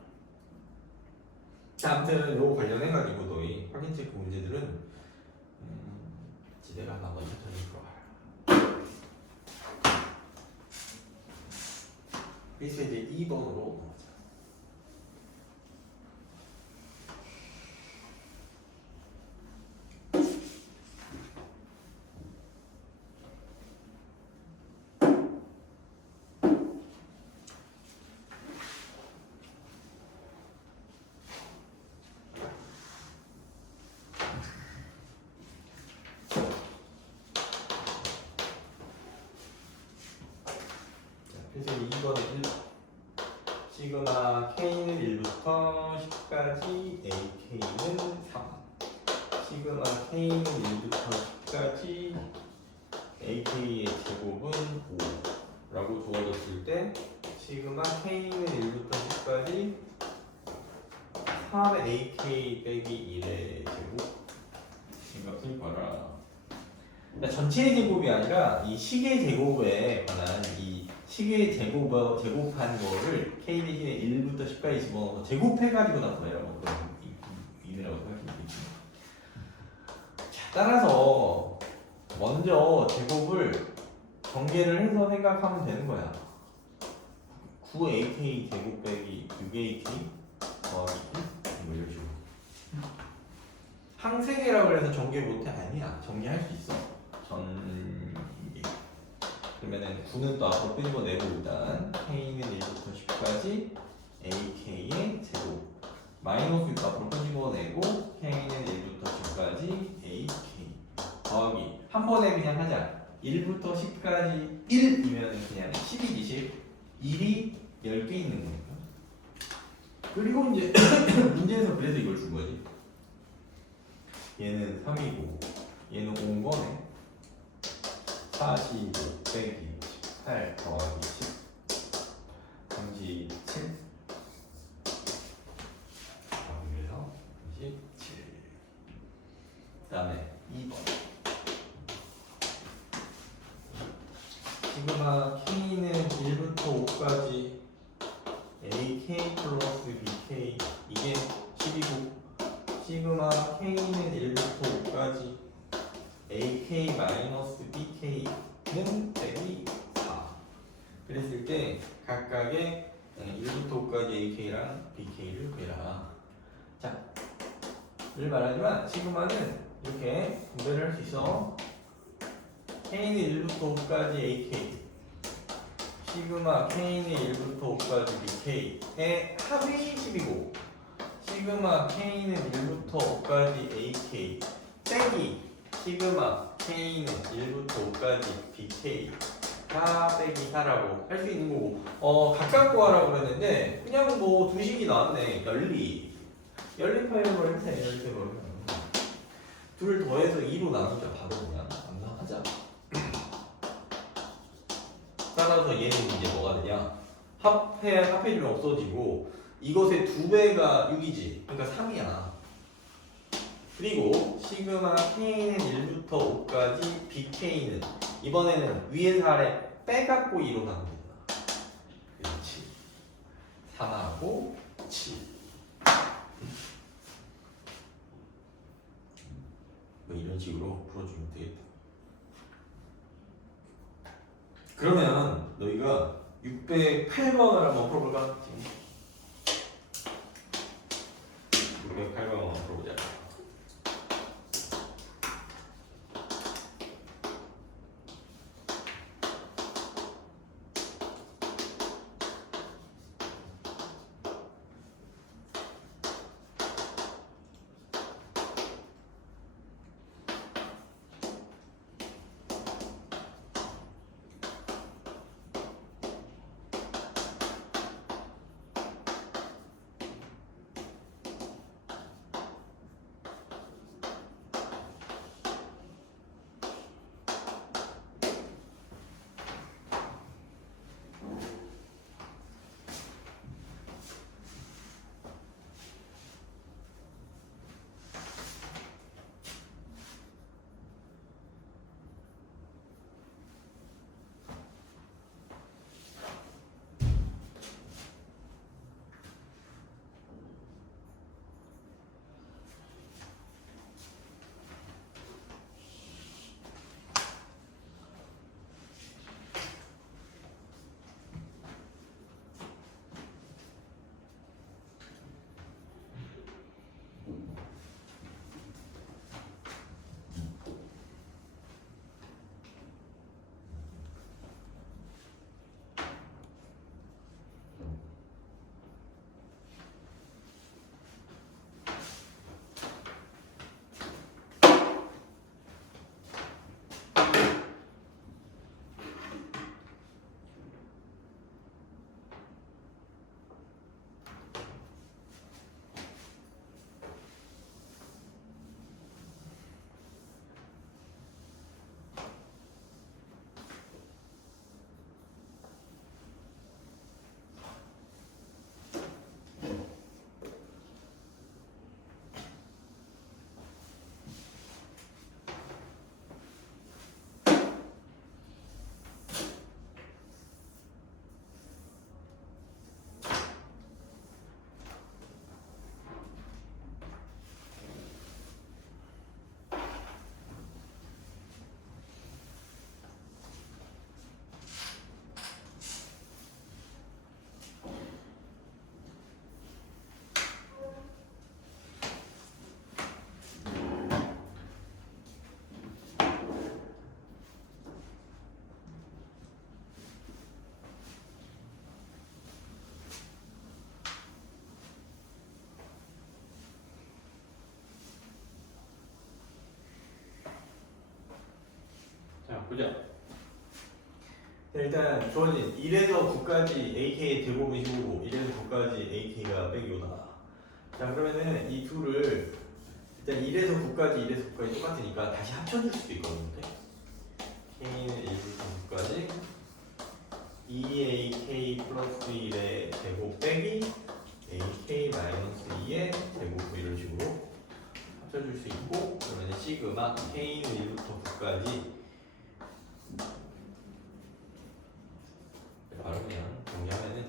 자, 아무튼 요거 관련해가지고 너희 확인 체크 문제들은 지대가 한번 천천히 풀어봐라. 그래서 이제 2번으로 그래서 이거는 1 시그마 k는 1부터 10까지 ak는 3 시그마 k는 1부터 10까지 ak의 제곱은 5라고 주어졌을 때 시그마 k는 1부터 10까지 3 ak 빼기 1의 제곱 이것을 봐라. 그러니까 전체의 제곱이 아니라 이 식의 제곱에 관한 이 식의 제곱한 거를 k 대신에 1부터 10까지 집어넣어서 제곱해가지고 나타내라고 그런 의미라고 생각하시면 되겠습니다. 자, 따라서 먼저 제곱을 전개를 해서 생각하면 되는 거야. 9ak 제곱 빼기 6ak 더하기 1 뭐 이런 식으로. 항세계라고 해서 전개 못해? 아니야. 전개할 수 있어. 전개. 그러면은 9는 또 앞으로 끄집어내고 일단 k는 1부터 10까지 ak의 제곱 마이너스 6 앞으로 끄집어내고 k는 1부터 10까지 ak 더하기 한 번에 그냥 하자. 1부터 10까지 1이면 그냥 10이 20 1이 10개 있는 거니까. 그리고 이제 문제에서 그래서 이걸 준 거지. 얘는 3이고 얘는 5인 거네. 45 빼기 18 더하기 10 37 그래서 37 그 다음에 2번 시그마 k는 1부터 5까지 ak 플러스 bk 이게 10이고 시그마 k는 1부터 5까지 ak 마이너스 bk는 빼기 4 그랬을 때 각각의 1부터 5까지 ak랑 bk를 구해라. 자, 늘 말하지만 시그마는 이렇게 분배를 할 수 있어. k는 1부터 5까지 ak 시그마 k는 1부터 5까지 bk의 합이 10이고 시그마 k는 1부터 5까지 ak 빼기 시그마 k는 1부터 5까지 bk 다 빼기 4라고 할 수 있는 거고 각각 구하라고 그랬는데 그냥 뭐 두 식이 나왔네. 연립하려고 했네. 연립해버리면 둘 더해서 2로 나누자. 바로 그냥 감상하자. 따라서 얘는 이제 뭐가 되냐 합해주면 없어지고 이것의 2배가 6이지. 그러니까 3이야. 그리고 시그마 k는 1부터 5까지 bk는 이번에는 위에서 아래 빼갖고 2로 나눕니다. 그렇지. 3하고 7. 뭐 이런 식으로 풀어주면 되겠다. 그러면 너희가 608번을 한번 풀어볼까? 608번 한번 풀어보자. 보자. 자, 일단 주어진 1에서 9까지 ak의 제곱은 15고 1에서 9까지 ak가 빼기 5다. 자, 그러면은 이 둘을 일단 1에서 9까지 1에서 9까지 똑같으니까 다시 합쳐줄 수도 있거든요. k는 1부터 9까지 2ak 플러스 1의 제곱 빼기 ak 마이너스 2의 제곱 뭐 이런 식으로 합쳐줄 수 있고, 그러면 시그마 k는 1부터 9까지 바로 그냥 정리하면은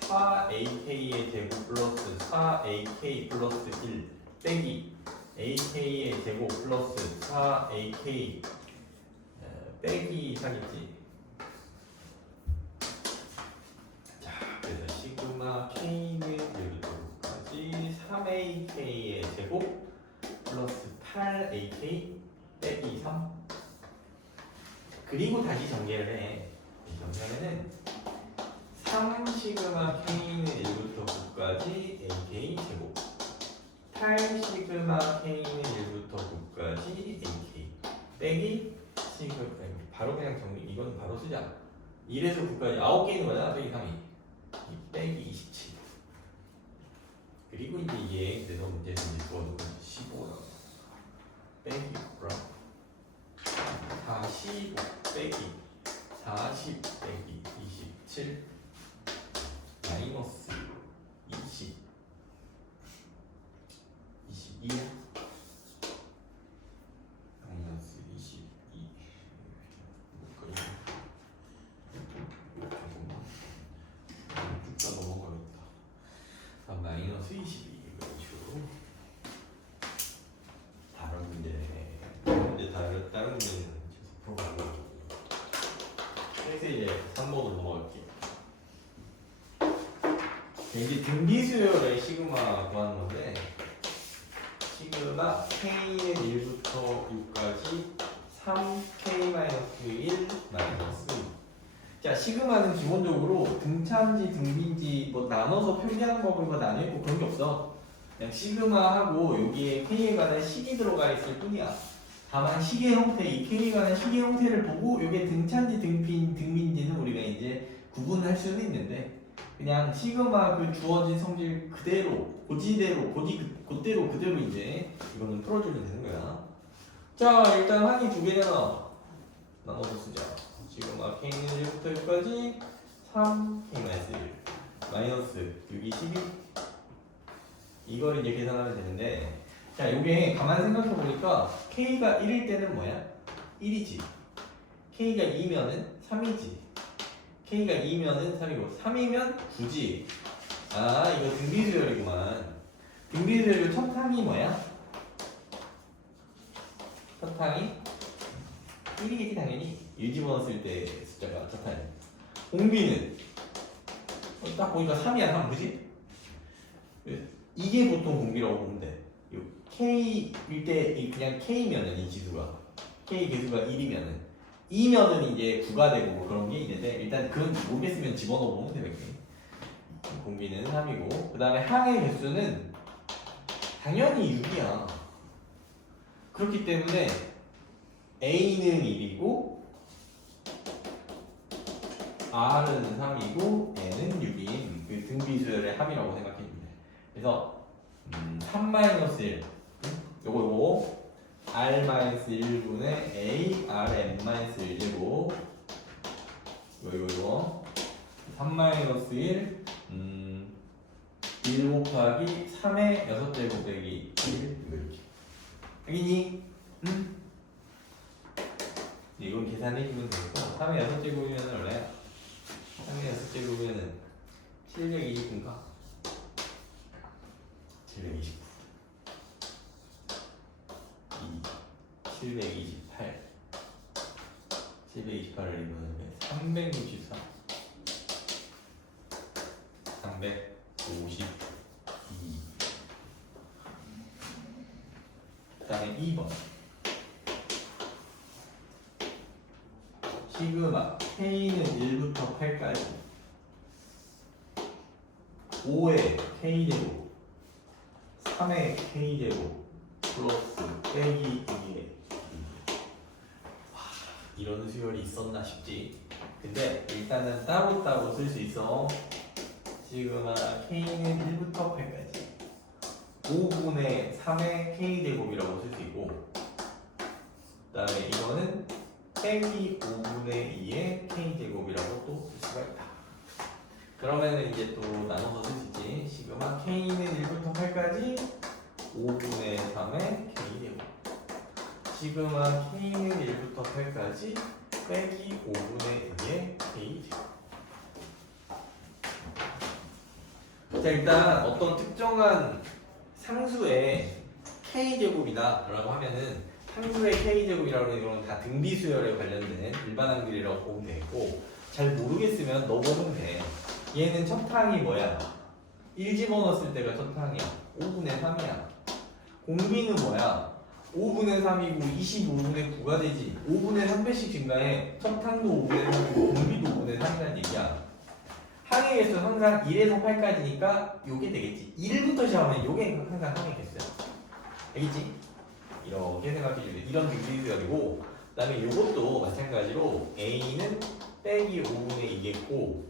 4ak의 제곱 플러스 4ak 플러스 1 빼기 ak의 제곱 플러스 4ak 빼기 4겠지. 자, 그래서 시그마 k는 1부터 9까지 3ak의 제곱 플러스 8ak 빼기 3. 그리고 다시 전개를 해. 정리하면은 3 시그마 k는 1부터 9까지 ak 제곱 8 시그마 k는 1부터 9까지 ak 빼기 시그마, 바로 그냥 정리, 이건 바로 쓰자. 1에서 9까지 9개 있는 거잖아. 빼기 3이 빼기 27. 그리고 이제 이게 그래서 문제는 이제 주어도 15요 빼기 9라 45 빼기 40 빼기 27 마이너스 20 22 마이너스 22 잠깐만 쭉 다 넘어가겠다. 마이너스 22 이런 식으로 다른 문제 다른 문제는 계속 풀어가고. 그래서 이제 3번으로 넘어갈게요. 이제 등비수열의 시그마 구하는 건데, 시그마 k는 1부터 6까지 3k-1 마이너스. 자, 시그마는 기본적으로 등차인지 등비인지 뭐 나눠서 표기하는 법은 뭐 나뉘어 있고 그런 게 없어. 그냥 시그마하고 여기에 k에 관한 식이 들어가 있을 뿐이야. 다만 식의 형태, 이 k에 관한 식의 형태를 보고 이게 등차인지 등비인지는 우리가 이제 구분할 수는 있는데, 그냥 시그마 그 주어진 성질 그대로 그대로 이제 이거는 풀어주면 되는 거야. 자, 일단 항이 두 개잖아. 나눠서 쓰자. 시그마 k는 1부터 6까지 3k-1 마이너스 6이 12. 이걸 이제 계산하면 되는데, 자, 요게 가만히 생각해 보니까 k가 1일 때는 뭐야? 1이지. k가 2면은 3이지. k가 2면은 3이고 3이면 9지. 아, 이거 등비수열이구만. 등비수열 첫 항이 뭐야? 첫 항이 1이겠지 당연히. 일 집어넣었을 때 숫자가 첫 항이. 공비는 딱 보니까 3이야 3, 그지? 이게 보통 공비라고 보면 돼. k일 때 그냥 k면은 이 지수가 k 개수가 1이면은 2면은 이제 9가 되고 뭐 그런 게 있는데, 일단 그건 모르겠으면 집어넣어 보면 되겠지. 공비는 3이고, 그 다음에 항의 개수는 당연히 6이야. 그렇기 때문에 a는 1이고 r은 3이고 n은 6인 그 등비수열의 합이라고 생각해주면 돼. 그래서 3-1 요거 r-1분의 a rn-1 제곱 이거 3-1 1 곱하기 3의 6제곱 빼기 1 이렇게 알겠니? 응? 이건 계산해주면 되니까 3의 6제곱이면 얼마야? 3의 6제곱이면 729인가? 729 728 728을 이거는 364 352 그 다음에 2번 시그마 k는 1부터 8까지 5의 k제곱 3의 k제곱 플러스 빼기 2의 이런 수열이 있었나 싶지. 근데 일단은 따로따로 쓸 수 있어. 시그마 K는 1부터 8까지 5분의 3의 K제곱이라고 쓸 수 있고, 그 다음에 이거는 빼기 5분의 2의 K제곱이라고 또 쓸 수가 있다. 그러면은 이제 또 나눠서 쓸 수 있지. 시그마 K는 1부터 8까지 5분의 3의 K제곱, 시그마 K는 1부터 8까지 빼기 5분의 2의 K제곱. 자, 일단 어떤 특정한 상수의 K제곱이다 라고 하면은 상수의 K제곱이라고 하는 이건 다 등비수열에 관련된 일반항들이라고 보면 되고, 잘 모르겠으면 넣어보면 돼. 얘는 첫 항이 뭐야? 1 집어넣었을 때가 첫 항이야. 5분의 3이야. 공비는 뭐야? 5분의 3이고 25분의 9가 되지. 5분의 3배씩 증가해. 첫 항도 5분의 3이고 공비도 5분의 3이라는 얘기야. 항의 개수는 항상 1에서 8까지니까 요게 되겠지. 1부터 시작하면 요게 항상 항의 개수야. 알겠지? 이렇게 생각해주면 돼. 이런 등비수열이고, 그 다음에 요것도 마찬가지로 A는 빼기 5분의 2겠고,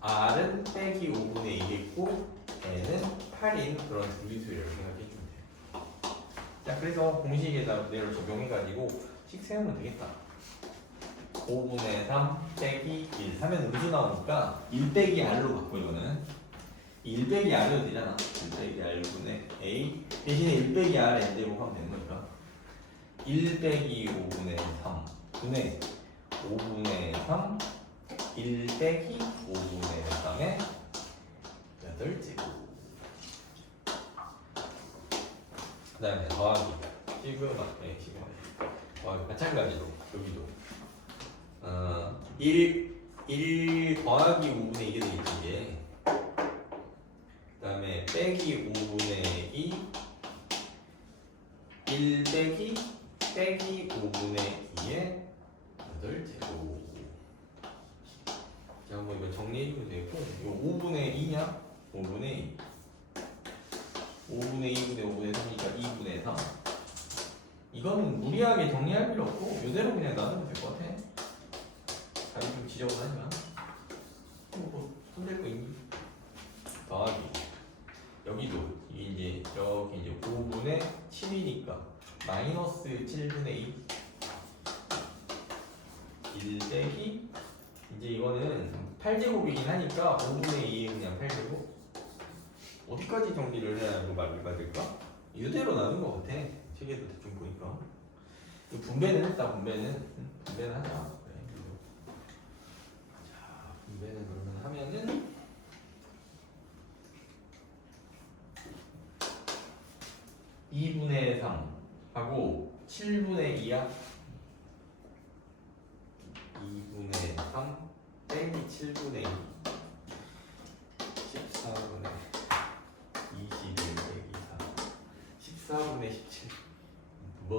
R은 빼기 5분의 2겠고, N은 8인 그런 등비수열을 생각해주면 돼. 자, 그래서 공식에다 그대로 적용해가지고 식 세우면 되겠다. 5분의 3 빼기 1 하면 음수 나오니까 1 빼기 R로 바꿔. 이거는 1 빼기 R로 되잖아. 1 빼기 R분의 A 대신에 1 빼기 R N제곱 하면 되는 거니까 1 빼기 5분의 3 분의 5분의 3 1 빼기 5분의 3의 8제곱. 그 다음에 더하기 시그마 더하기 마찬가지로 여기도 1 더하기 5분의 2게 되겠지 이게. 그 다음에 빼기 5분의 2 1 빼기 5분의 2의 8제곱. 자, 한번 이거 정리해주면 되고, 이거 5분의 2냐? 5분의 2 5분의 2분의 5분의 3이니까 2분의 3. 이거는 무리하게 정리할 필요 없고 이대로 그냥 나누면 될 것 같아. 자리 좀 지저분하지만 뭐 손댈 거 있니? 더하기 여기도 이게 이제 이렇게 이제 5분의 7이니까 마이너스 7분의 2 1 빼기 이제 이거는 8제곱이긴 하니까 5분의 2에 그냥 8제곱. 어디까지 정리를 해야 이거 말을 받을까? 이대로 나눈 것 같아. 책에도 대충 보니까. 분배는 했다. 분배는 하자. 그래. 자, 분배는 그러면 하면은 2분의 3 하고 7분의 2야. 2분의 3 빼기 7분의 2 14분의 21 빼기 4 14분의 17 뭐?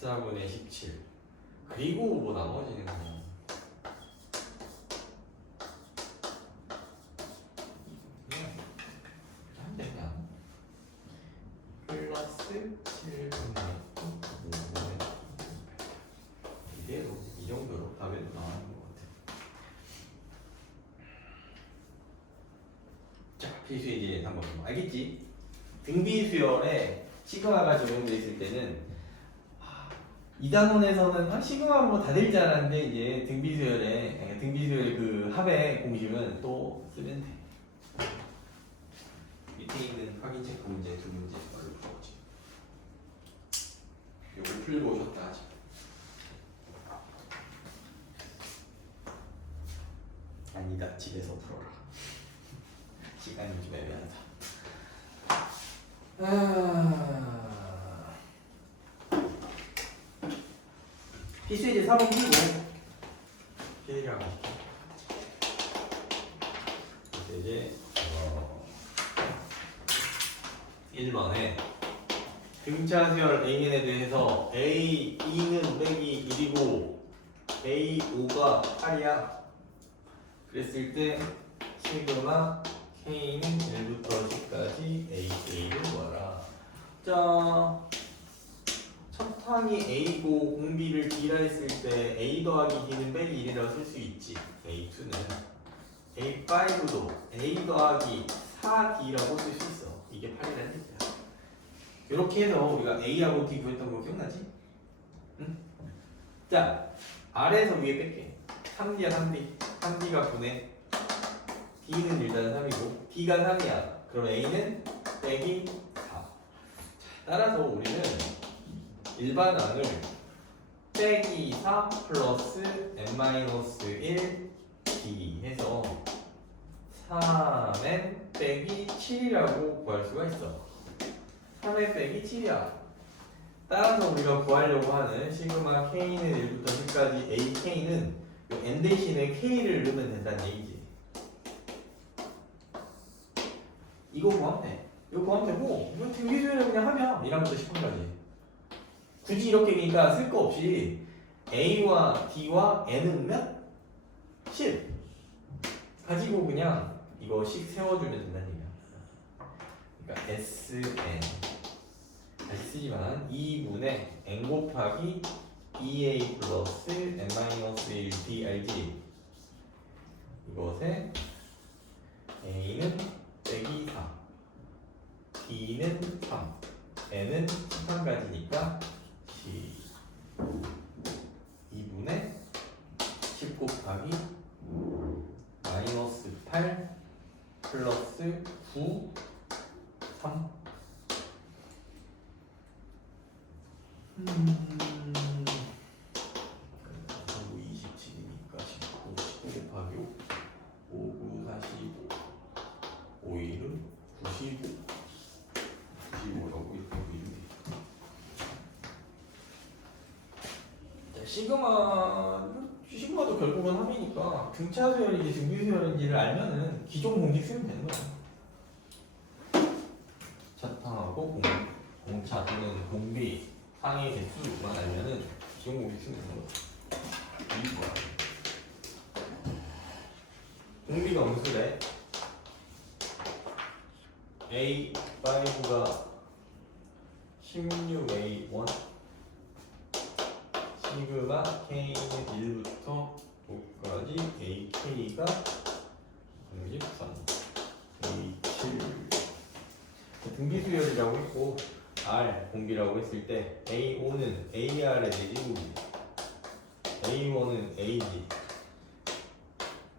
14분의 17 그리고 뭐 나머지는 거 하면 되냐? 플러스 7분의 5분의 이대로 이 정도로 답이 나오는 것 같아. 자, 필수이제 한번 알겠지? 등비수열에 시그마가 적용되어 있을 때는 이 단원에서는 시그마 뭐 다 될 줄 알았는데 이제 등비수열의 그 합의 공식은 또 쓰면 돼. 밑에 있는 확인 체크 문제 두 문제 얼른 풀어보지. 요거 풀고 오셨다 아직. 아니다, 집에서 풀어라. 시간이 좀 애매하다. 필수이제 4번 풀고 필이랑 이제 1번에 등차수열 AN에 대해서 A2는 빼기 1이고 A5가 8이야. 그랬을 때 시그마 K는 1부터 10까지 AK를 구하라. 자, 항이 A고 공비를 B라 했을 때 A 더하기 D는 빼기 1이라고 쓸 수 있지. A2는 A5도 A 더하기 4D라고 쓸 수 있어. 이게 8이라는 얘기야. 이렇게 해서 우리가 A하고 D 구했던 거 기억나지? 응? 자, 아래에서 위에 뺄게. 3D야 3D. 3D가 9네. D는 일단 3이고 D가 3이야. 그럼 A는 빼기 4. 따라서 우리는 일반항을 빼기 4 플러스 n-1 D 해서 3n 빼기 7이라고 구할 수가 있어. 3n 빼기 7이야. 따라서 우리가 구하려고 하는 시그마 k는 1부터 10까지 ak는 n 대신에 k를 넣으면 된다는 얘기지. 이거 구하면 돼. 이거 구하면 되고 이거 등기수열을 그냥 하면 1항부터 10항까지 굳이 이렇게 그러니까 쓸 거 없이 a와 d와 n은 몇? 10 가지고 그냥 이거씩 세워주면 된다는 얘기야. 그러니까 sn 다시 쓰지만 2분의 n 곱하기 2a 플러스 n-1 drg 이것에 a는 빼기 4 D는 3 N은 13까지니까 2분의 10 곱하기 마이너스 8 플러스 9 3 27이니까 19 곱하기 5 5, 9, 45 5일은 95 95라고 이렇게 보이네. 자, 시그마도 결국은 합이니까 등차 수열인지 등비 수열인지를 알면은 기존 공식 쓰면 되는 거야. 차탕하고 공차 또는 공비 항의 개수만 알면은 기존 공식 쓰면 되는 거야. 이 거야. 공비가 음수래. A5가 16A1 시그마 K는 1부터 5까지 AK가 33 A7 등비수열이라고 했고 R 공비라고 했을 때 A5는 AR의 4제곱이 A1은 AG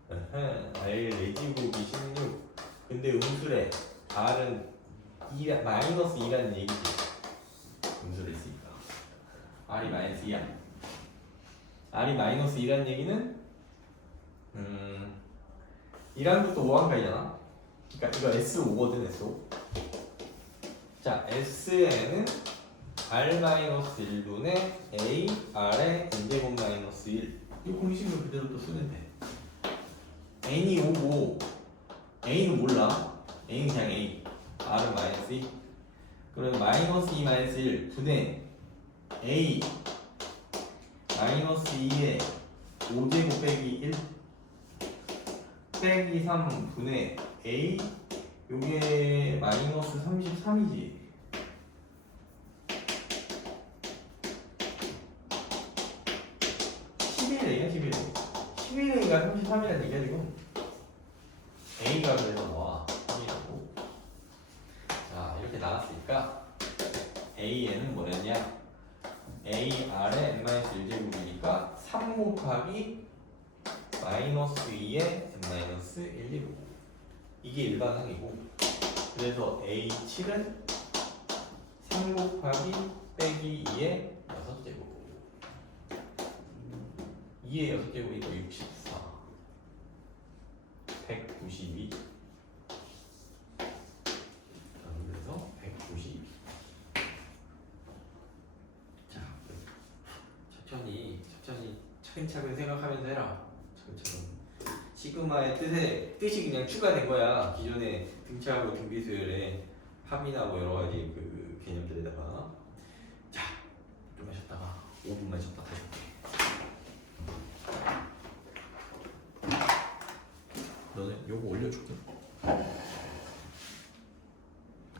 R 4제곱이 16 근데 음수래 R은 2, 마이너스 2라는 얘기지. 음수를 했으니까 R이 마이너스 2야. R이 마이너스 2라는 얘기는 1항부터 5항까지잖아. 그러니까 이거 S5거든 S5. 자 SN은 R-1분의 A, R의 n제곱 마이너스 1. 이 공식을 그대로 또 쓰면 돼. N이 5고 A는 몰라. A는 그냥 A, R은 마이너스 2. 그러면 마이너스 2 마이너스 1 분의 A 마이너스 2의 5제곱 빼기 1 빼기 3 분의 A 요게 마이너스 33이지. 얘기야 11A가 33이라는 얘기야 지금. A가 그래서 나와 3이라고. 자 이렇게 나왔으니까 AN은 뭐였냐? AR의 n-1제곱이니까 3 곱하기 마이너스 2의 n-1이고 이게 일반항이고 그래서 A7은 3 곱하기 빼기 2의 6제곱 2의 6제곱이니까 64 192 그래서 192 자 천천히 차근차근 생각하면서 해라. 차근차근 시그마의 뜻이 그냥 추가된 거야. 기존의 등차하고 등비수열의 합이나 뭐 여러 가지 그 개념들에다가. 자, 좀 마셨다가 5분만 쉬었다 다시 올게. 너는 요거 올려줄게.